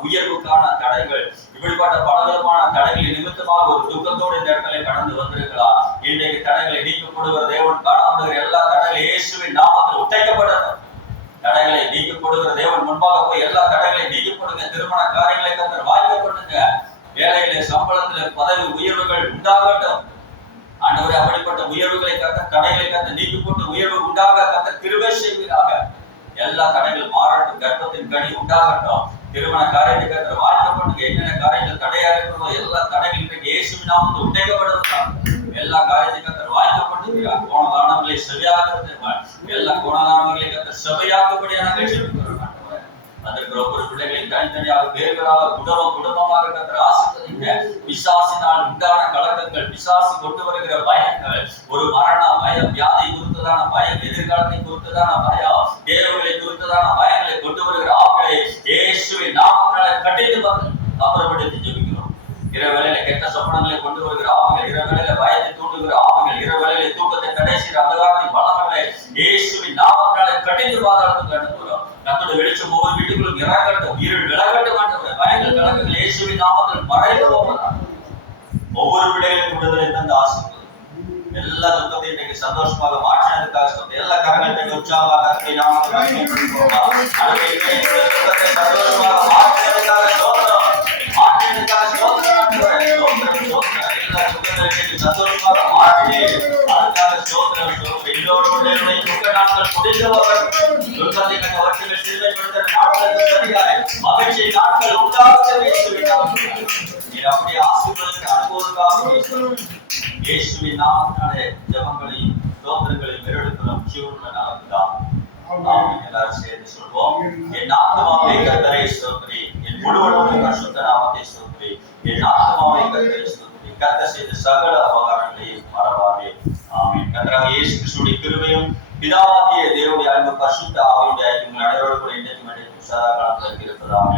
உயர்வுக்கான தடைகள், இப்படிப்பட்ட பலவிதமான தடைகளை நிமித்தமாக ஒரு துக்கத்தோடு இந்த இடத்துல கடந்து வந்திருக்கலாம். இன்றைக்கு தடைகளை நீக்கப்படும் தடைகளை கத்த நீக்கி போட்டு உயர்வு உண்டாக கத்த கிருபை செய்வீராக. எல்லா தடைகள் மாறட்டும், கர்ப்பத்தின் கனி உண்டாகட்டும். திருமண காரியத்தை கத்த வாழ்க்கப்பட்டு என்னென்ன காரியங்கள் தடையா இருக்கிறதோ எல்லா தடைகள் இன்றைக்கு இயேசுவின் நாமத்தில் உடைக்கப்படுவதாக. எல்லா காரியத்தை கத்த வாழ்க்கப்பட்டு கோணதானங்களை செவையாகிறது, எல்லா கோணதானங்களை கத்த செவையாக்கப்படியான ஜெபிக்கிறோம். அதற்கு ஒவ்வொரு பிள்ளைகளின் தனித்தனியாக பேர்களாக குடும்பமாக கத்த ஆசீர்வதிங்க. பிசாசினால் உண்டான கலக்கங்கள், பிசாசு கொண்டு வருகிற பயங்கள், ஒரு மரண பயம், வியாதி குறித்ததான பயம், எதிர்காலத்தை குறித்ததான பயம், தேவைகளை குறித்ததான பயங்களை கொண்டு வருகிற ஆக்களை இயேசுவின் நாமத்தினாலே கட்டித்து அப்புறப்படுத்தி ஜெபிக்கிறோம். இரவேளையில கெட்ட சொப்பனங்களை கொண்டு வருகிற ஆவிகள், இரவேளையில பயத்தை தூண்டுகிற ஆவிகள், இரவேளையில தூக்கத்தை கடைசியில் அந்தகாரத்தின் வல்லமைகளை இயேசுவின் நாமத்தினாலே கட்டித்து பாதாளத்துக்கு அனுப்புகிறோம். கர்த்தருடைய வெளிச்சம் ஒவ்வொரு வீட்டுக்குள்ளும் இறங்கட்டும், இருள் விலகட்டும். பயங்கள் கலக்கங்கள் இயேசுவின் நாமத்தில் மறைந்து போவதாக. ஒவ்வொரு பிள்ளைகளுக்கும் விடுதலை தந்து ஆசீர்வதிங்க. எல்லா துக்கத்தையும் இன்னைக்கு சந்தோஷமாக மாற்றினதுக்காக எல்லா கரங்களையும் உற்சாகமாக சந்தோஷமாக மாற்றினதுக்காக சோதரம் சந்தோஷமாக மாற்றி அதுக்காக சோதரம் துக்க நாட்கள் முடிந்தவர் துக்கத்தை கண்ட வருஷங்கள் சிறுமைப்படுத்த நாட்களுக்கு சரியாய் மகிழ்ச்சி நாட்கள் உண்டாகவே அப்படி ஆசீர்வதிக்க அனுபவத்துக்காக இயேசுவின் நாமத்தினாலே ஜெபங்களையும் ஸ்தோத்திரங்களையும் பெறெடுக்கிறோம். ஜீவனுள்ள நாமத்தினால் ஆமென். எல்லாரும் சேர்ந்து சொல்வோம். என் ஆத்துமாவே கர்த்தரை ஸ்தோத்திரி, என் முழுவதும் பரிசுத்த நாமத்தை ஸ்தோத்திரி, என் ஆத்துமாவே கர்த்தரை ஸ்தோத்திரி, கர்த்தர் செய்த சகல உபகாரங்களையும் மறவாதே. ஆமென். கர்த்தராகிய இயேசு கிறிஸ்துவின் கிருபையும் பிதாவாகிய தேவனுடைய அன்பு பரிசுத்த ஆவியுடைய ஐக்கியம் உங்கள் அனைவரோடு கூட இன்றைக்கும் சதா காலத்தில் இருப்பதாக.